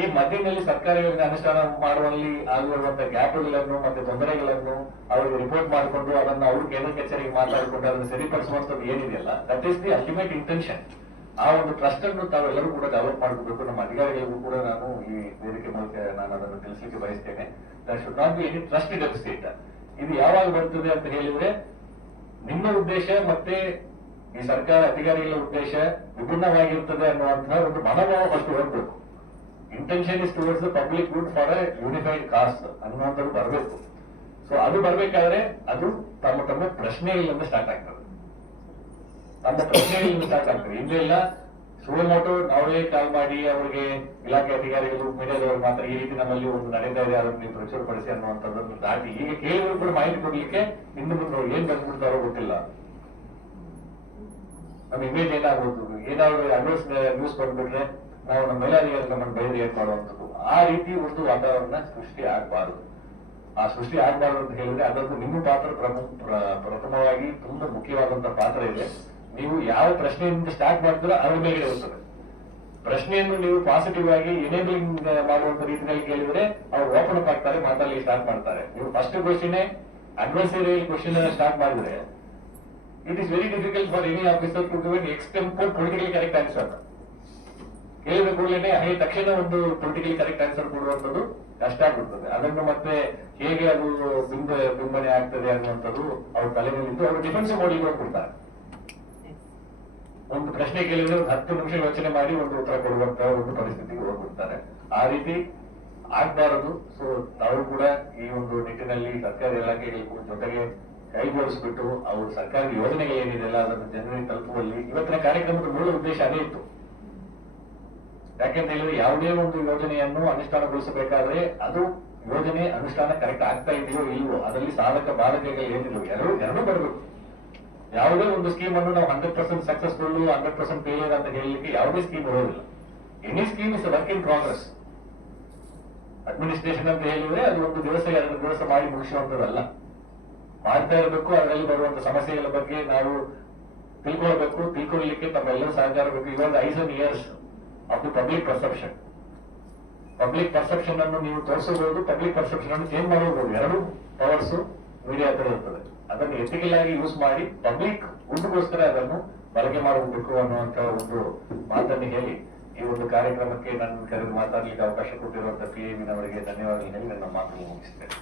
ಈ ಮಧ್ಯದಲ್ಲಿ ಸರ್ಕಾರಿ ಯೋಜನೆ ಅನುಷ್ಠಾನ ಮಾಡುವಲ್ಲಿ ಆಗಿರುವಂತಹ ಗ್ಯಾಪ್ಗಳನ್ನು ಮತ್ತೆ ತೊಂದರೆಗಳನ್ನು ಅವರಿಗೆ ರಿಪೋರ್ಟ್ ಮಾಡಿಕೊಂಡು ಅದನ್ನು ಅವರು ಕೇಂದ್ರ ಕಚೇರಿಗೆ ಮಾತಾಡಿಕೊಂಡು ಅದನ್ನು ಸರಿಪಡಿಸುವಂತದ್ದು ಏನಿದೆಯಲ್ಲ, that is the ultimate intention. ಆ ಒಂದು ಟ್ರಸ್ಟ್ ಅನ್ನು ತಾವೆಲ್ಲರೂ ಕೂಡ ಡೆವಲಪ್ ಮಾಡಬೇಕು. ನಮ್ಮ ಅಧಿಕಾರಿಗಳಿಗೂ ಕೂಡ ನಾನು ಈ ವೇದಿಕೆ ಮೂಲಕ ನಾನು ಅದನ್ನು ತಿಳಿಸಲಿಕ್ಕೆ ಬಯಸ್ತೇನೆ. That should not be any trust deficit. ಇದು ಯಾವಾಗ ಬರ್ತದೆ ಅಂತ ಹೇಳಿದ್ರೆ ನಿಮ್ಮ ಉದ್ದೇಶ ಮತ್ತೆ ಈ ಸರ್ಕಾರ ಅಧಿಕಾರಿಗಳ ಉದ್ದೇಶ ವಿಭಿನ್ನವಾಗಿರುತ್ತದೆ ಅನ್ನುವಂತಹ ಒಂದು ಮನೋಭಾವ ಫಸ್ಟ್ ಹೋಗ್ಬೇಕು. Intention is towards the public good for A unified cost ಅನ್ನುವಂಥದ್ದು ಬರಬೇಕು. ಸೊ ಅದು ಬರಬೇಕಾದ್ರೆ ಅದು ತಮ್ಮ ಪ್ರಶ್ನೆಗಳಿಂದ ಸ್ಟಾರ್ಟ್ ಆಗ್ತದೆ. ಇನ್ನೆಲ್ಲ ಸುಳ್ಳು ನಾವೇ ಕಾಲ್ ಮಾಡಿ ಅವರಿಗೆ ಇಲಾಖೆ ಅಧಿಕಾರಿಗಳು ಮೀಡಿಯಾದವರು ಮಾತ್ರ ಈ ರೀತಿ ನಮ್ಮಲ್ಲಿ ಒಂದು ನಡೀತಾ ಇದೆ, ಅದನ್ನು ನೀವು ಪ್ರಚುರಪಡಿಸಿ ಅನ್ನುವಂಥದ್ದನ್ನು ದಾಟಿ ಈಗ ಕೇಳಿದ್ರು ಕೂಡ ಮಾಹಿತಿ ಕೊಡ್ಲಿಕ್ಕೆ ಇನ್ನು ಮುಂದೆ ಏನ್ ಬಂದ್ಬಿಡ್ತಾರೋ ಗೊತ್ತಿಲ್ಲ. ನಮ್ಮ ಇಮೇಜ್ ಏನಾಗ್ಬೋದು, ಏನಾದ್ರು ಅಡ್ವರ್ಸ್ ನ್ಯೂಸ್ ಬಂದ್ಬಿಟ್ರೆ ನಾವು ನಮ್ಮ ಮೇಲಾಧಿಕಾರಿ ನಮ್ಮನ್ನು ಬೈದು ಏನ್ ಮಾಡುವಂಥದ್ದು, ಆ ರೀತಿ ಒಂದು ವಾತಾವರಣ ಸೃಷ್ಟಿ ಆಗಬಾರದು. ಆ ಸೃಷ್ಟಿ ಆಗಬಾರದು ಅಂತ ಹೇಳಿದ್ರೆ ಅದೊಂದು ನಿಮ್ಮ ಪಾತ್ರ ಪ್ರಥಮವಾಗಿ ತುಂಬಾ ಮುಖ್ಯವಾದಂತಹ ಪಾತ್ರ ಇದೆ. ನೀವು ಯಾವ ಪ್ರಶ್ನೆಯಿಂದ ಸ್ಟಾರ್ಟ್ ಮಾಡ್ತೀರೋ ಅದ್ರ ಮೇಲೆ ಇರುತ್ತದೆ. ಪ್ರಶ್ನೆಯನ್ನು ನೀವು ಪಾಸಿಟಿವ್ ಆಗಿ ಎನೇಬಲಿಂಗ್ ಮಾಡುವಂತ ರೀತಿಯಲ್ಲಿ ಕೇಳಿದ್ರೆ ಅವ್ರು ಓಪನ್ ಅಪ್ ಆಗ್ತಾರೆ, ಮಾತಾಡಲಿಕ್ಕೆ ಸ್ಟಾರ್ಟ್ ಮಾಡ್ತಾರೆ. ನೀವು first question adversary question start ಮಾಡಿದ್ರೆ it is very difficult for any officer to give an extempore politically correct answer. ಕೇಳಿದ ಕೂಡಲೇ ಹೇ ತಕ್ಷಣ ಒಂದು ಪೊಲಿಟಿಕಲಿ ಕರೆಕ್ಟ್ ಆನ್ಸರ್ ಕೊಡುವಂಥದ್ದು ಕಷ್ಟ ಆಗುತ್ತದೆ. ಅದನ್ನು ಮತ್ತೆ ಹೇಗೆ ಅದು ಬಿಂಬನೆ ಆಗ್ತದೆ ಅನ್ನುವಂಥದ್ದು ಅವ್ರ ತಲೆಯಲ್ಲಿದ್ದು ಅವರು ಡಿಫೆನ್ಸ್ ಮೋಡಿಗೆ ಹೋಗ್ಬಿಡ್ತಾರೆ. ಒಂದು ಪ್ರಶ್ನೆ ಕೇಳಿದ್ರೆ ಒಂದು 10 ನಿಮಿಷ ಯೋಚನೆ ಮಾಡಿ ಒಂದು ಉತ್ತರ ಕೊಡುವಂತ ಒಂದು ಪರಿಸ್ಥಿತಿಗೆ ಹೋಗ್ಬಿಡ್ತಾರೆ. ಆ ರೀತಿ ಆಗ್ಬಾರದು. ಸೊ ನಾವು ಕೂಡ ಈ ಒಂದು ನಿಟ್ಟಿನಲ್ಲಿ ಸರ್ಕಾರಿ ಇಲಾಖೆಗಳ ಜೊತೆಗೆ ಕೈಗೂಡಿಸ್ಬಿಟ್ಟು ಅವ್ರ ಸರ್ಕಾರಿ ಯೋಜನೆಗಳು ಏನಿದೆಯಲ್ಲ ಅದನ್ನು ಜನರಿಗೆ ತಲುಪುವಲ್ಲಿ ಇವತ್ತಿನ ಕಾರ್ಯಕ್ರಮದ ಮೂಲ ಉದ್ದೇಶ ಅದೇ ಇತ್ತು. ಯಾಕೆಂತ ಹೇಳಿದ್ರೆ ಯಾವುದೇ ಒಂದು ಯೋಜನೆಯನ್ನು ಅನುಷ್ಠಾನಗೊಳಿಸಬೇಕಾದ್ರೆ ಅದು ಯೋಜನೆ ಅನುಷ್ಠಾನ ಕರೆಕ್ಟ್ ಆಗ್ತಾ ಇದೆಯೋ ಇಲ್ವೋ, ಅದರಲ್ಲಿ ಸಾಧಕ ಬಾಧಕಗಳು ಏನಿಲ್ವೋ ಎರಡೂ ಬರಬೇಕು. ಯಾವುದೇ ಒಂದು ಸ್ಕೀಮ್ ಅನ್ನು ನಾವು 100% ಸಕ್ಸಸ್ಫುಲ್ 100% ಫೇಲಿಯರ್ ಅಂತ ಹೇಳಲಿಕ್ಕೆ ಯಾವುದೇ ಸ್ಕೀಮ್ ಇರೋದಿಲ್ಲ. Any scheme is work in progress. Administration ಅಂತ ಹೇಳಿದ್ರೆ ಅದು ಒಂದು ದಿವಸ 2 ದಿವಸ ಮಾಡಿ ಮುಗಿಸುವಂತದಲ್ಲ. ಮಾಡ್ತಾ ಇರಬೇಕು. ಅದರಲ್ಲಿ ಬರುವಂತ ಸಮಸ್ಯೆಗಳ ಬಗ್ಗೆ ನಾವು ತಿಳ್ಕೊಳ್ಬೇಕು. ತಿಳ್ಕೊಳ್ಳಲಿಕ್ಕೆ ತಮ್ಮೆಲ್ಲರೂ ಸಹಕಾರ ಬೇಕು. ಇವಾಗ 5 years of the public perception. Public perception ಅನ್ನು ನೀವು ತೋರಿಸಬಹುದು, ಪಬ್ಲಿಕ್ ಪರ್ಸೆಪ್ಷನ್ ಅನ್ನು ಚೇಂಜ್ ಮಾಡಬಹುದು. ಎರಡು ಪವರ್ಸ್ ಮೀಡಿಯಾ ಹತ್ರ ಇರ್ತದೆ. ಅದನ್ನು ಎಥಿಕಲ್ ಆಗಿ ಯೂಸ್ ಮಾಡಿ ಪಬ್ಲಿಕ್ ಉಂಡುಗೋಸ್ಕರ ಅದನ್ನು ಬಳಕೆ ಮಾಡಬೇಕು ಅನ್ನುವಂತ ಒಂದು ಮಾತನ್ನು ಹೇಳಿ ಈ ಒಂದು ಕಾರ್ಯಕ್ರಮಕ್ಕೆ ನಾನು ಕರೆದು ಮಾತಾಡ್ಲಿಕ್ಕೆ ಅವಕಾಶ ಕೊಟ್ಟಿರುವಂತಹ PIB ನವರಿಗೆ ಧನ್ಯವಾದಗಳು ಹೇಳಿ ನನ್ನ ಮಾತನ್ನು ಮುಗಿಸ್ತೇನೆ.